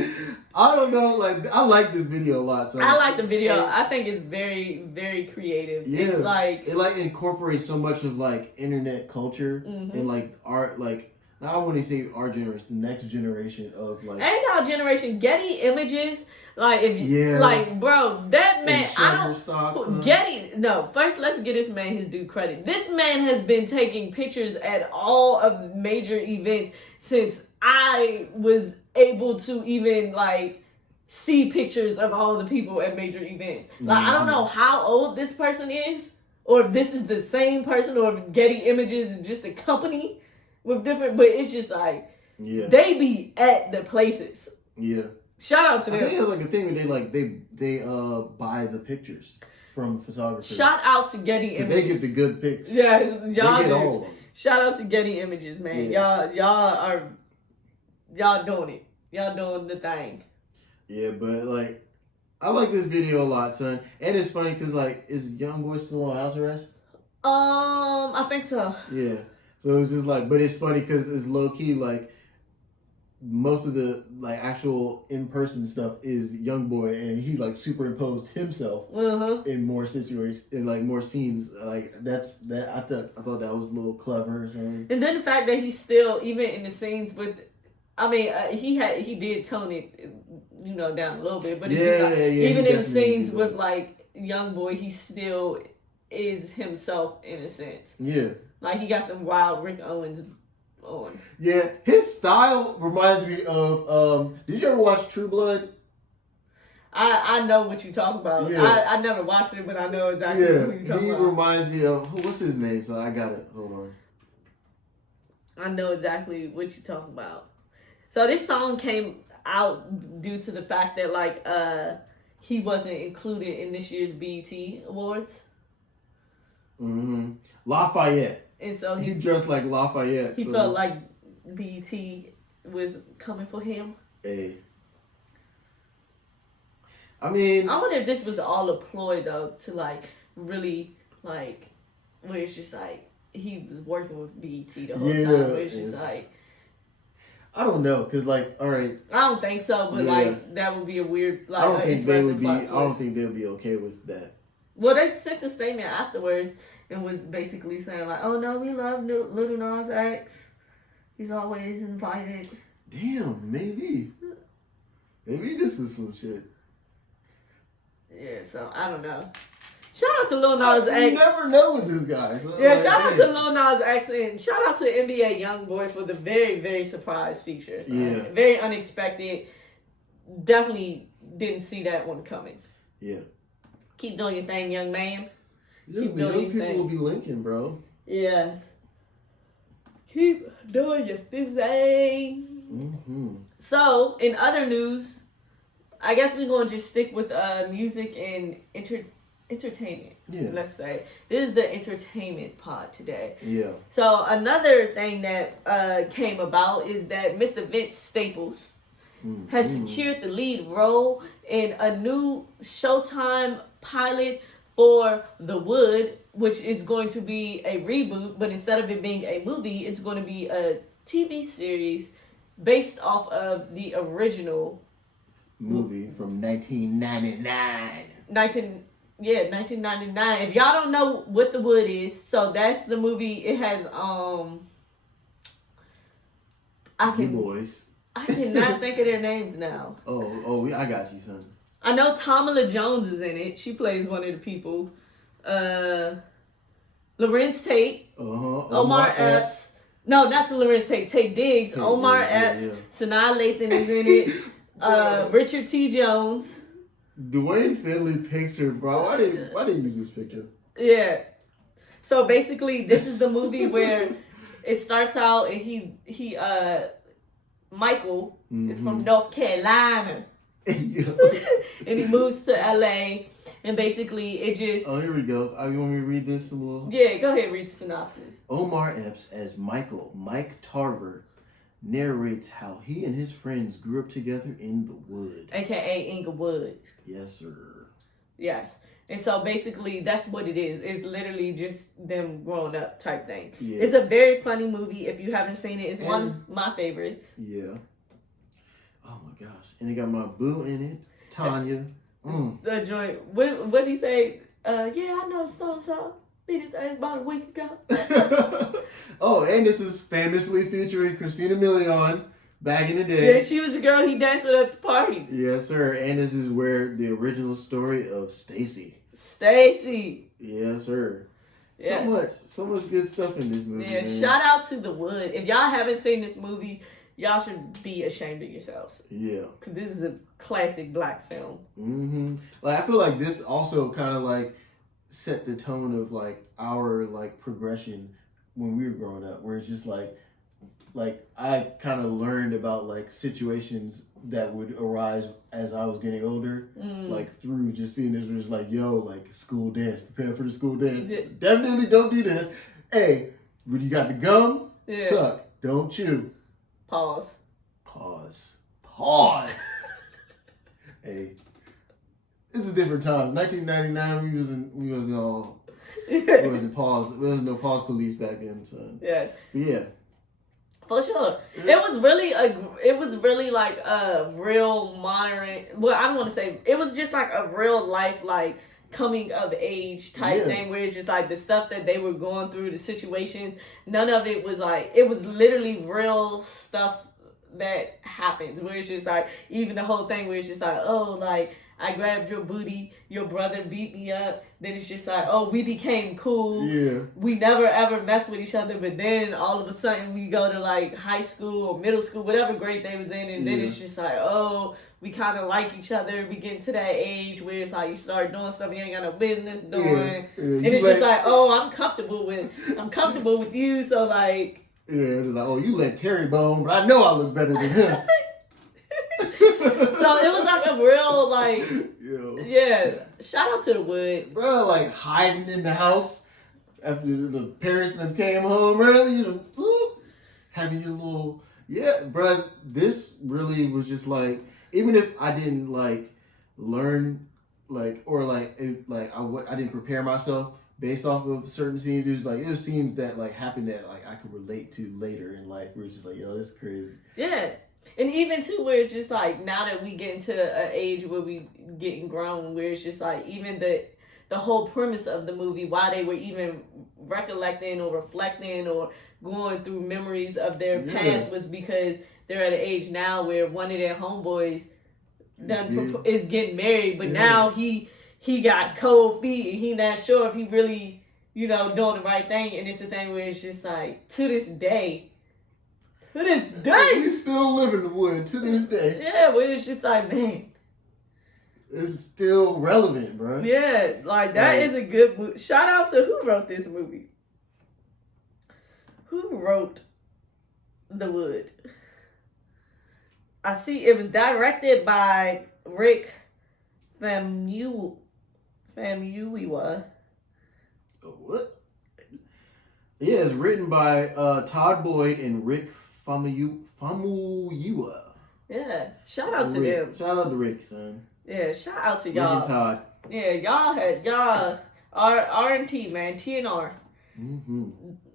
I don't know. Like, I like this video a lot. So I like the video. I think it's very, very creative. Yeah. It's like... It, like, incorporates so much of, like, internet culture and, like, art, like... I don't want to say our generation, the next generation of like. Ain't our generation Getty Images? Like, if like, bro, that man. I don't. Getty. No, first let's give this man his due credit. This man has been taking pictures at all of major events since I was able to even like see pictures of all the people at major events. Like, I don't know how old this person is, or if this is the same person, or if Getty Images is just a company with different, but it's just like, they be at the places. Yeah. Shout out to them. I think it's like a thing where they buy the pictures from photographers. Shout out to Getty Images. They get the good pics. Yes, y'all they get do. all of them. Shout out to Getty Images, man. Yeah. Y'all doing it. Y'all doing the thing. Yeah, but like, I like this video a lot, son. And it's funny because like, is YoungBoy still on house arrest? I think so. Yeah. So it's just like, but it's funny because it's low key like, most of the like actual in person stuff is Young Boy, and he like superimposed himself in more situations, in like more scenes. Like that's that. I thought that was a little clever or something. And then the fact that he's still even in the scenes with, I mean, he did tone it, down a little bit, but it's just like, even in the scenes with like Young Boy, he still is himself in a sense. Yeah, like he got them wild Rick Owens on. Yeah, his style reminds me of. Did you ever watch True Blood? I know what you talk about. Yeah. I never watched it, but I know exactly what you're talking about. He reminds me of what's his name? So I got it. Hold on. I know exactly what you're talking about. So this song came out due to the fact that like he wasn't included in this year's BET Awards. Mm-hmm. Lafayette. And so he dressed like Lafayette. He felt like BET was coming for him. Hey. I mean, I wonder if this was all a ploy though to like really like where it's just like he was working with BET the whole time. Where it's just like I don't know, cause like all right. I don't think so, but like that would be a weird. Like, I don't think they would be. I don't think they would be okay with that. Well, they sent a statement afterwards and was basically saying like, "Oh no, we love Lil Nas X. He's always invited." Damn, maybe this is some shit. Yeah, so I don't know. Shout out to Lil Nas X. You never know with this guy. So yeah, shout out to Lil Nas X and shout out to NBA YoungBoy for the very, very surprise feature. So very unexpected. Definitely didn't see that one coming. Yeah. Keep doing your thing, young man. Keep doing young people will be linking, bro. Yeah. Keep doing your thing. Mm-hmm. So, in other news, I guess we're going to just stick with music and entertainment. Yeah. Let's say. This is the entertainment pod today. Yeah. So, another thing that came about is that Mr. Vince Staples has secured the lead role in a new Showtime pilot for The Wood, which is going to be a reboot, but instead of it being a movie, it's going to be a TV series based off of the original movie from 1999. 1999. If y'all don't know what The Wood is, so that's the movie. It has boys. I cannot think of their names now. I got you, son. I know Tomala Jones is in it. She plays one of the people. Lorenz Tate. Omar Epps. No, not the Lorenz Tate. Tate Diggs. Omar Epps. Sanaa Lathan is in it. Richard T. Jones. Dwayne Finley picture, bro. Why didn't you use this picture? Yeah. So basically, this is the movie where it starts out and he Michael is from North Carolina. And he moves to LA, and basically it just... Oh, here we go. You want me to read this a little? Yeah, go ahead, read the synopsis. Omar Epps as Michael, Mike Tarver, narrates how he and his friends grew up together in the Wood. AKA Inglewood. Yes, sir. Yes. And so basically that's what it is. It's literally just them growing up type thing. Yeah. It's a very funny movie. If you haven't seen it, it's one of my favorites. Yeah. Oh my gosh. And it got my boo in it, Tanya. The joint. What did he say? Yeah, I know so. Beat his ass about a week ago. Oh, and this is famously featuring Christina Milian back in the day. Yeah, she was the girl he danced with at the party. Yes, sir. And this is where the original story of Stacy. Yes, sir. Yes. So much good stuff in this movie. Yeah, man. Shout out to The Wood. If y'all haven't seen this movie, y'all should be ashamed of yourselves. Yeah. Because this is a classic black film. Mm-hmm. Like, I feel like this also kind of like set the tone of like our like progression when we were growing up, where it's just like I kind of learned about like situations that would arise as I was getting older, like through just seeing this, was like, yo, like school dance, prepare for the school dance. Definitely don't do this. Hey, when you got the gum, suck, don't chew. Pause. Hey, this is a different time. 1999, we wasn't all. We wasn't pause. There was no pause police back then, son. Yeah. But yeah. For sure. It was really like a real modern, well, I don't want to say, it was just like a real life, like coming of age type thing where it's just like the stuff that they were going through, the situations, none of it was like, it was literally real stuff that happens where it's just like, even the whole thing where it's just like, oh, like, I grabbed your booty, your brother beat me up, then it's just like, oh, we became cool. Yeah. We never ever messed with each other, but then all of a sudden we go to like high school or middle school, whatever grade they was in, and then it's just like, oh, we kind of like each other. We get to that age where it's like you start doing stuff you ain't got no business doing. And it's just like, oh, I'm comfortable with you, so like. Yeah, it's like, oh, you let Terry bone, but I know I look better than him. So it was like a real, like, yeah, shout out to the Wood. Bro, like hiding in the house after the parents and them came home early, you know, having your little, bro, this really was just like, even if I didn't like learn, like, or like, I didn't prepare myself based off of certain scenes, it was scenes that like happened that like I could relate to later in life where it's just like, yo, that's crazy. Yeah. And even too, where it's just like now that we get into an age where we getting grown, where it's just like even the whole premise of the movie, why they were even recollecting or reflecting or going through memories of their past was because they're at an age now where one of their homeboys is getting married, but now he got cold feet and he not sure if he really, you know, doing the right thing. And it's a thing where it's just like, to this day, we still live in the Wood to this day. Yeah, but it's just like, man, it's still relevant, bro. Yeah, like that is a good movie. Shout out to who wrote this movie. Who wrote The Wood? I see it was directed by Rick Famuyiwa. What? Yeah, it's written by Todd Boyd and Rick Famuyiwa. Yeah, shout out to Rick. them. Shout out to Rick, son. Yeah, shout out to y'all. Rick and Todd. Yeah, y'all R&T, man, T&R. Mm-hmm.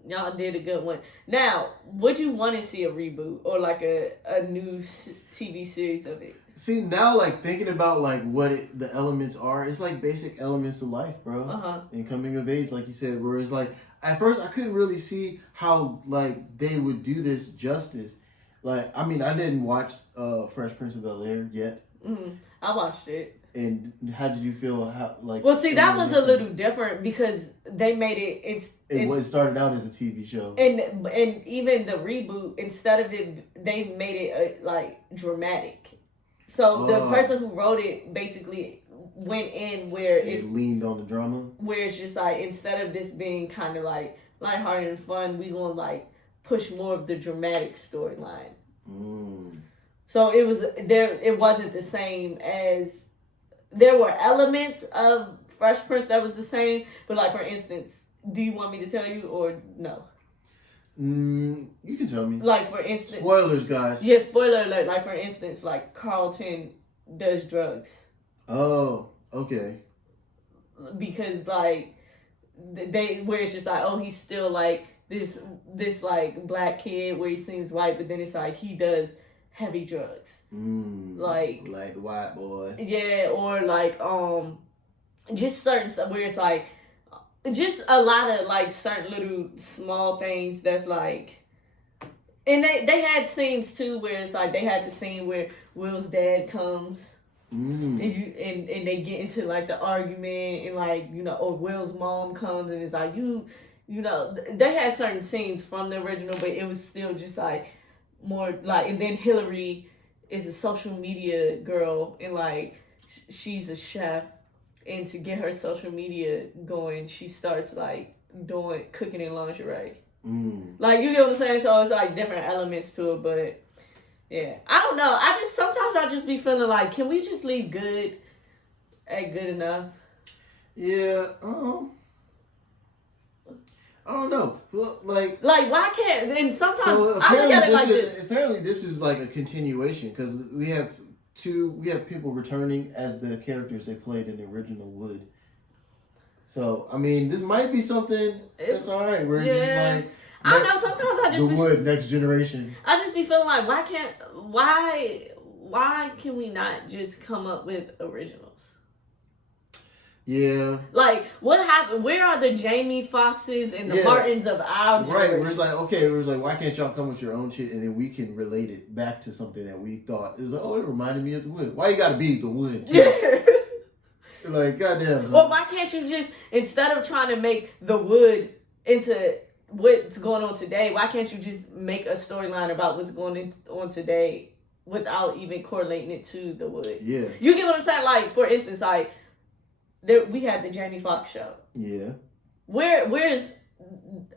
Y'all did a good one. Now, would you want to see a reboot or like a new TV series of it? See, now like thinking about like what the elements are, it's like basic elements of life, bro. And coming of age, like you said, where it's like, at first, I couldn't really see how like they would do this justice. Like, I mean, I didn't watch Fresh Prince of Bel-Air yet. Mm-hmm. I watched it. And how did you feel? Well, see, that was a little different because they made it. It started out as a TV show, and even the reboot, instead of it, they made it like dramatic. So the person who wrote it basically went in where it's leaned on the drama, where it's just like, instead of this being kind of like lighthearted and fun, we gonna like push more of the dramatic storyline. So it was there. It wasn't the same as, there were elements of Fresh Prince that was the same, but like, for instance, do you want me to tell you or no? You can tell me. Like, for instance, spoilers, guys. Yeah, spoiler alert. Like, for instance, like Carlton does drugs. Oh, okay. Because like where it's just like, oh, he's still like this like black kid where he seems white, but then it's like he does heavy drugs. Like the white boy. Yeah, or like just certain stuff where it's like just a lot of like certain little small things that's like, and they had scenes too where it's like they had the scene where Will's dad comes. And they get into like the argument and like, you know, or Will's mom comes and it's like, you know, they had certain scenes from the original, but it was still just like more like, and then Hillary is a social media girl and like she's a chef, and to get her social media going, she starts like doing cooking in lingerie. Like, you get what I'm saying? So it's like different elements to it, but yeah, I don't know. Sometimes I just be feeling like, can we just leave good at good enough? Yeah, I don't know. Like why can't? And sometimes so I look at it like this. Apparently, this is like a continuation because we have people returning as the characters they played in the original Wood. So I mean, this might be something that's all right. We're just like, I don't know. Sometimes I just the be, wood next generation. I just be feeling like why can we not just come up with originals? Yeah. Like, what happened? Where are the Jamie Foxxes and the Yeah. Martins of our generation? Right, where it's like, okay, it was like, why can't y'all come with your own shit and then we can relate it back to something that we thought it was like, oh, it reminded me of the wood. Why you gotta be the wood? Yeah. Like, goddamn. Or why can't you just, instead of trying to make the wood into what's going on today, why can't you just make a storyline about what's going on today without even correlating it to the wood? Yeah. You get what I'm saying? Like, for instance, like, we had the Jamie Foxx show. Yeah. Where's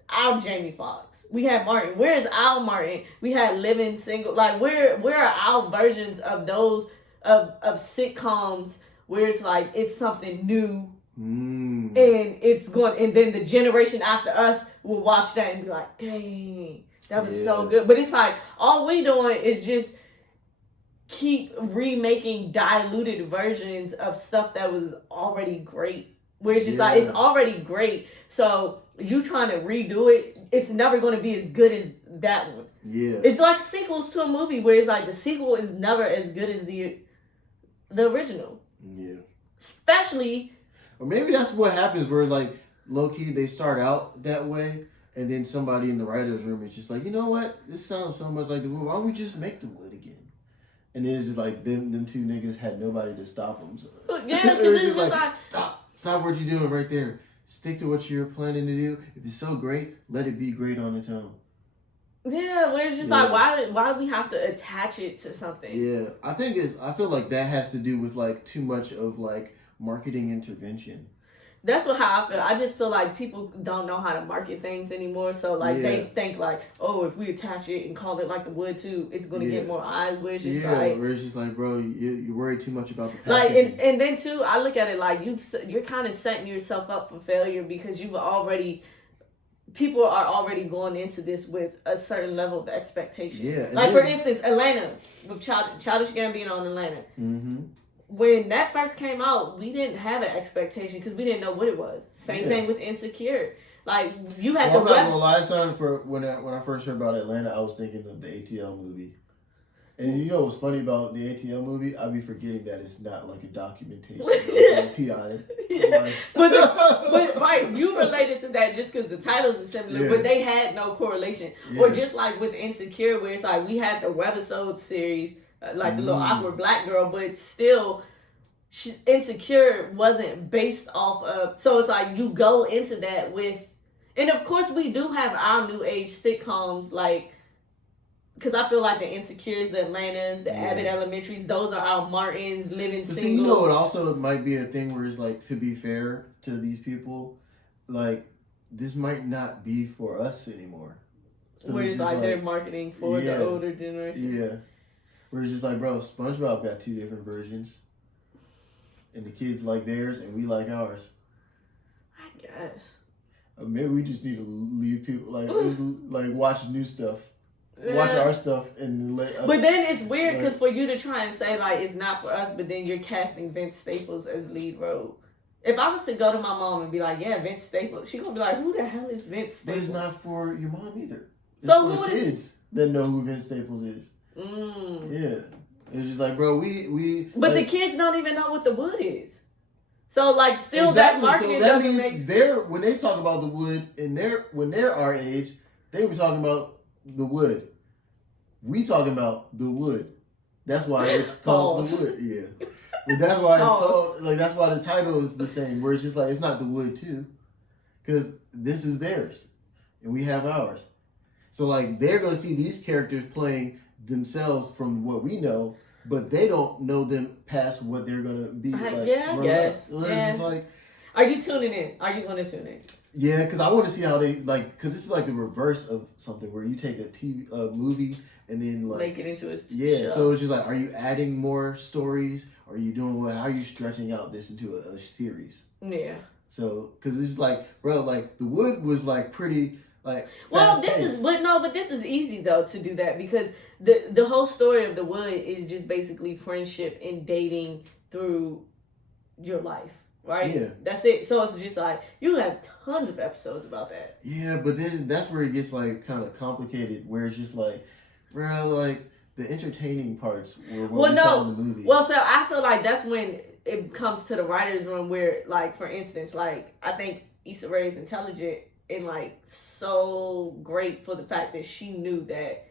our Jamie Foxx? We had Martin. Where's our Martin? We had Living Single. Like, where are our versions of those of sitcoms where it's like it's something new and it's going, and then the generation after us will watch that and be like, dang, that was so good. But it's like all we doing is just keep remaking diluted versions of stuff that was already great. Where it's just like, it's already great. So you trying to redo it, it's never going to be as good as that one. Yeah. It's like sequels to a movie where it's like the sequel is never as good as the original. Yeah. Especially. Or maybe that's what happens where like low key they start out that way and then somebody in the writer's room is just like, you know what? This sounds so much like the wood. Why don't we just make the wood again? And then it's just like them two niggas had nobody to stop them. So. Yeah, because it's just like stop what you're doing right there. Stick to what you're planning to do. If it's so great, let it be great on its own. Yeah, where it's just like, why do we have to attach it to something? Yeah, I feel like that has to do with like too much of like marketing intervention. That's how I feel. I just feel like people don't know how to market things anymore. So like they think like, oh, if we attach it and call it like the wood too, it's gonna get more eyes. Where it's just like, where it's just like, bro, you worry too much about the packaging. packaging. Like, and then too, I look at it like you're kind of setting yourself up for failure because people are already going into this with a certain level of expectation. Yeah. Like, for instance, Atlanta, with Childish Gambino in Atlanta. Mm-hmm. When that first came out, we didn't have an expectation because we didn't know what it was. Same thing with Insecure. Like, you had I'm not gonna lie, son. For when I first heard about Atlanta, I was thinking of the ATL movie. And you know what's funny about the ATL movie? I'd be forgetting that it's not like a documentation of T.I. Yeah. But right, you related to that just because the titles are similar, but they had no correlation. Or just like with Insecure, where it's like we had the webisode series, like the little awkward black girl, but still, Insecure wasn't based off of. So it's like you go into that with, and of course we do have our new age sitcoms like. Because I feel like the Insecures, the Atlantas, the Abbott Elementaries, those are our Martins, Living Single. See, you know, it also might be a thing where it's like, to be fair to these people, like, this might not be for us anymore. So where it's like they're marketing for the older generation. Yeah. Where it's just like, bro, SpongeBob got 2 different versions. And the kids like theirs and we like ours. I guess. Maybe we just need to leave people, like watch new stuff. Watch our stuff and let us. But then it's weird because for you to try and say like it's not for us, but then you're casting Vince Staples as lead role. If I was to go to my mom and be like, yeah, Vince Staples, she's gonna be like, who the hell is Vince Staples? But it's not for your mom either. It's so for the kids that know who Vince Staples is. Yeah. It's just like, bro, we But like, the kids don't even know what the wood is. So like still that marketing so that doesn't means make when they talk about the wood when they're our age, they be talking about the wood. We talking about the wood. That's why it's called the wood. Yeah. But that's why it's called, like, that's why the title is the same, where it's just like, it's not the wood too. Because this is theirs. And we have ours. So, like, they're going to see these characters playing themselves from what we know, but they don't know them past what they're going to be. Like, I guess. So it's just like, are you tuning in? Are you going to tune in? Yeah, because I want to see how they, like, because this is like the reverse of something where you take a movie and then like make it into a show. So it's just like, are you adding more stories? Are you doing what? How are you stretching out this into a series? Yeah. So, because it's like, bro, like the wood was like pretty like. Well, this is easy though to do that because the whole story of the wood is just basically friendship and dating through your life. right? Yeah. That's it. So it's just like, you have tons of episodes about that. Yeah, but then that's where it gets like kind of complicated, where it's just like, bro, like the entertaining parts were what we saw in the movie. Well, so I feel like that's when it comes to the writer's room where, like, for instance, like, I think Issa Rae is intelligent and, like, so great for the fact that she knew that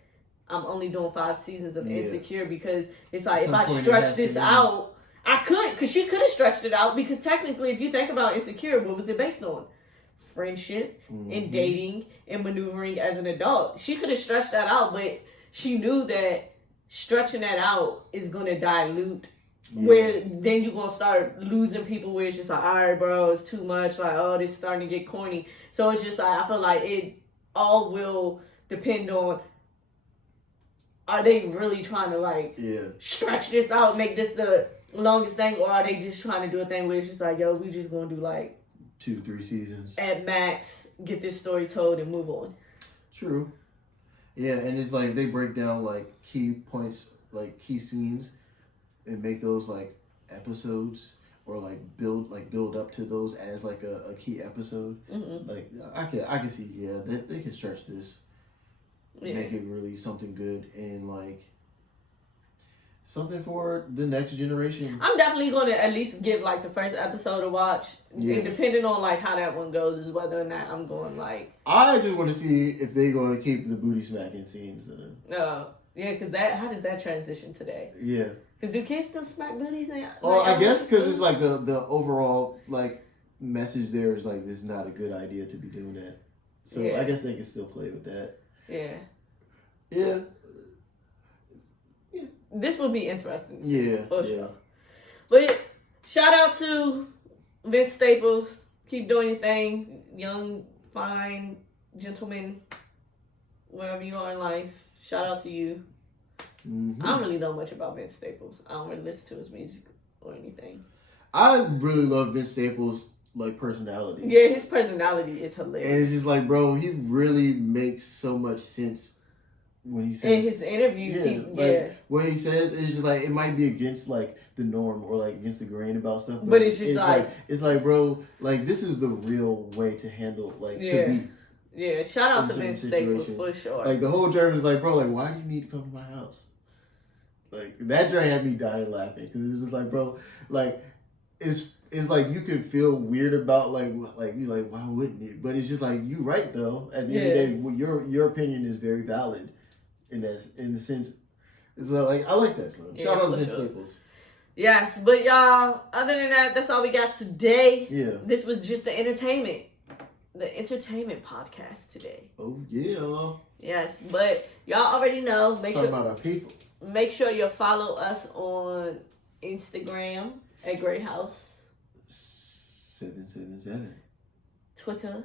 I'm only doing 5 seasons of Insecure, because it's like, if I stretch this out, I could, because she could have stretched it out, because technically, if you think about Insecure, what was it based on? Friendship and dating and maneuvering as an adult. She could have stretched that out, but she knew that stretching that out is going to dilute, where then you're going to start losing people, where it's just like, all right, bro, it's too much, like, oh, this is starting to get corny. So it's just like, I feel like it all will depend on, are they really trying to, like, stretch this out, make this the longest thing, or are they just trying to do a thing where it's just like, yo, we just going to do, like, 2-3 seasons at max, get this story told and move on. True. Yeah, and it's like they break down like key points, like key scenes, and make those like episodes, or like build up to those as like a key episode. Like I can see, they can stretch this, make it really something good, and like something for the next generation. I'm definitely going to at least give like the first episode a watch. And depending on like how that one goes is whether or not I'm going like. I just want to see if they're going to keep the booty smacking scenes. No, because how does that transition today? Yeah. Because do kids still smack booties? Well, I guess because it's like the overall like message there is like, this is not a good idea to be doing that. So I guess they can still play with that. Yeah. Yeah. This would be interesting to see, for sure. Yeah. But shout out to Vince Staples. Keep doing your thing. Young, fine gentleman, wherever you are in life. Shout out to you. I don't really know much about Vince Staples. I don't really listen to his music or anything. I really love Vince Staples' like personality. Yeah, his personality is hilarious. And it's just like, bro, he really makes so much sense when he says in his interviews. What he says is just like, it might be against like the norm or like against the grain about stuff, but it's just it's like, bro, like this is the real way to handle to be. Yeah, shout out to Vince Staples for sure. Like the whole journey is like, bro, like why do you need to come to my house? Like that journey had me dying laughing, because it was just like, bro, like it's like you can feel weird about like you're like, why wouldn't it? But it's just like, you right though. At the end of the day, your opinion is very valid in the sense. It's like, I like that song. Shout out to Vince Staples. Yes, but y'all, other than that, that's all we got today. Yeah. This was just the entertainment podcast today. Oh yeah. Yes, but y'all already know. Talk about our people. Make sure you follow us on Instagram at Great House 777. Twitter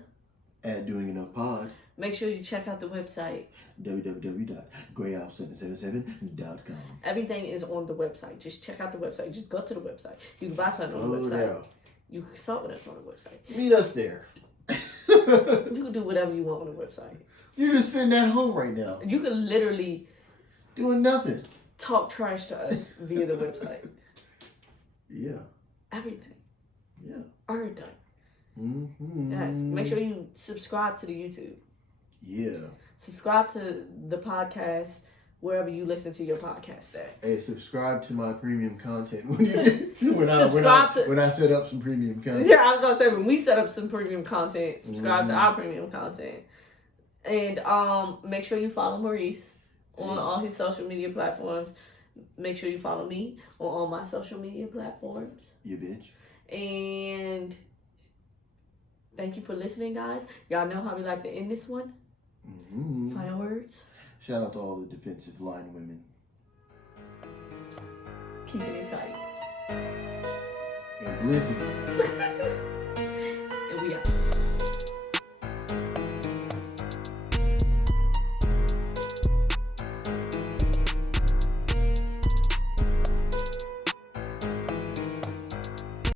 at Doing Enough Pod. Make sure you check out the website www.greyhouse777.com. Everything is on the website. Just check out the website. Just go to the website. You can buy something on the website. Down. You can consult with us on the website. Meet us there. You can do whatever you want on the website. You're just sitting at home right now. You can literally doing nothing. Talk trash to us via the website. Yeah. Everything. Yeah. Everything. Mm-hmm. Yes. Make sure you subscribe to the YouTube. Yeah. Subscribe to the podcast wherever you listen to your podcast at. Hey, subscribe to my premium content when I set up some premium content. Yeah, I was gonna say, when we set up some premium content, subscribe to our premium content. And make sure you follow Maurice on all his social media platforms. Make sure you follow me on all my social media platforms. You bitch. And thank you for listening, guys. Y'all know how we like to end this one. Mm-hmm. Final words. Shout out to all the defensive line women. Keep it in tight. And Blizzy. And we out.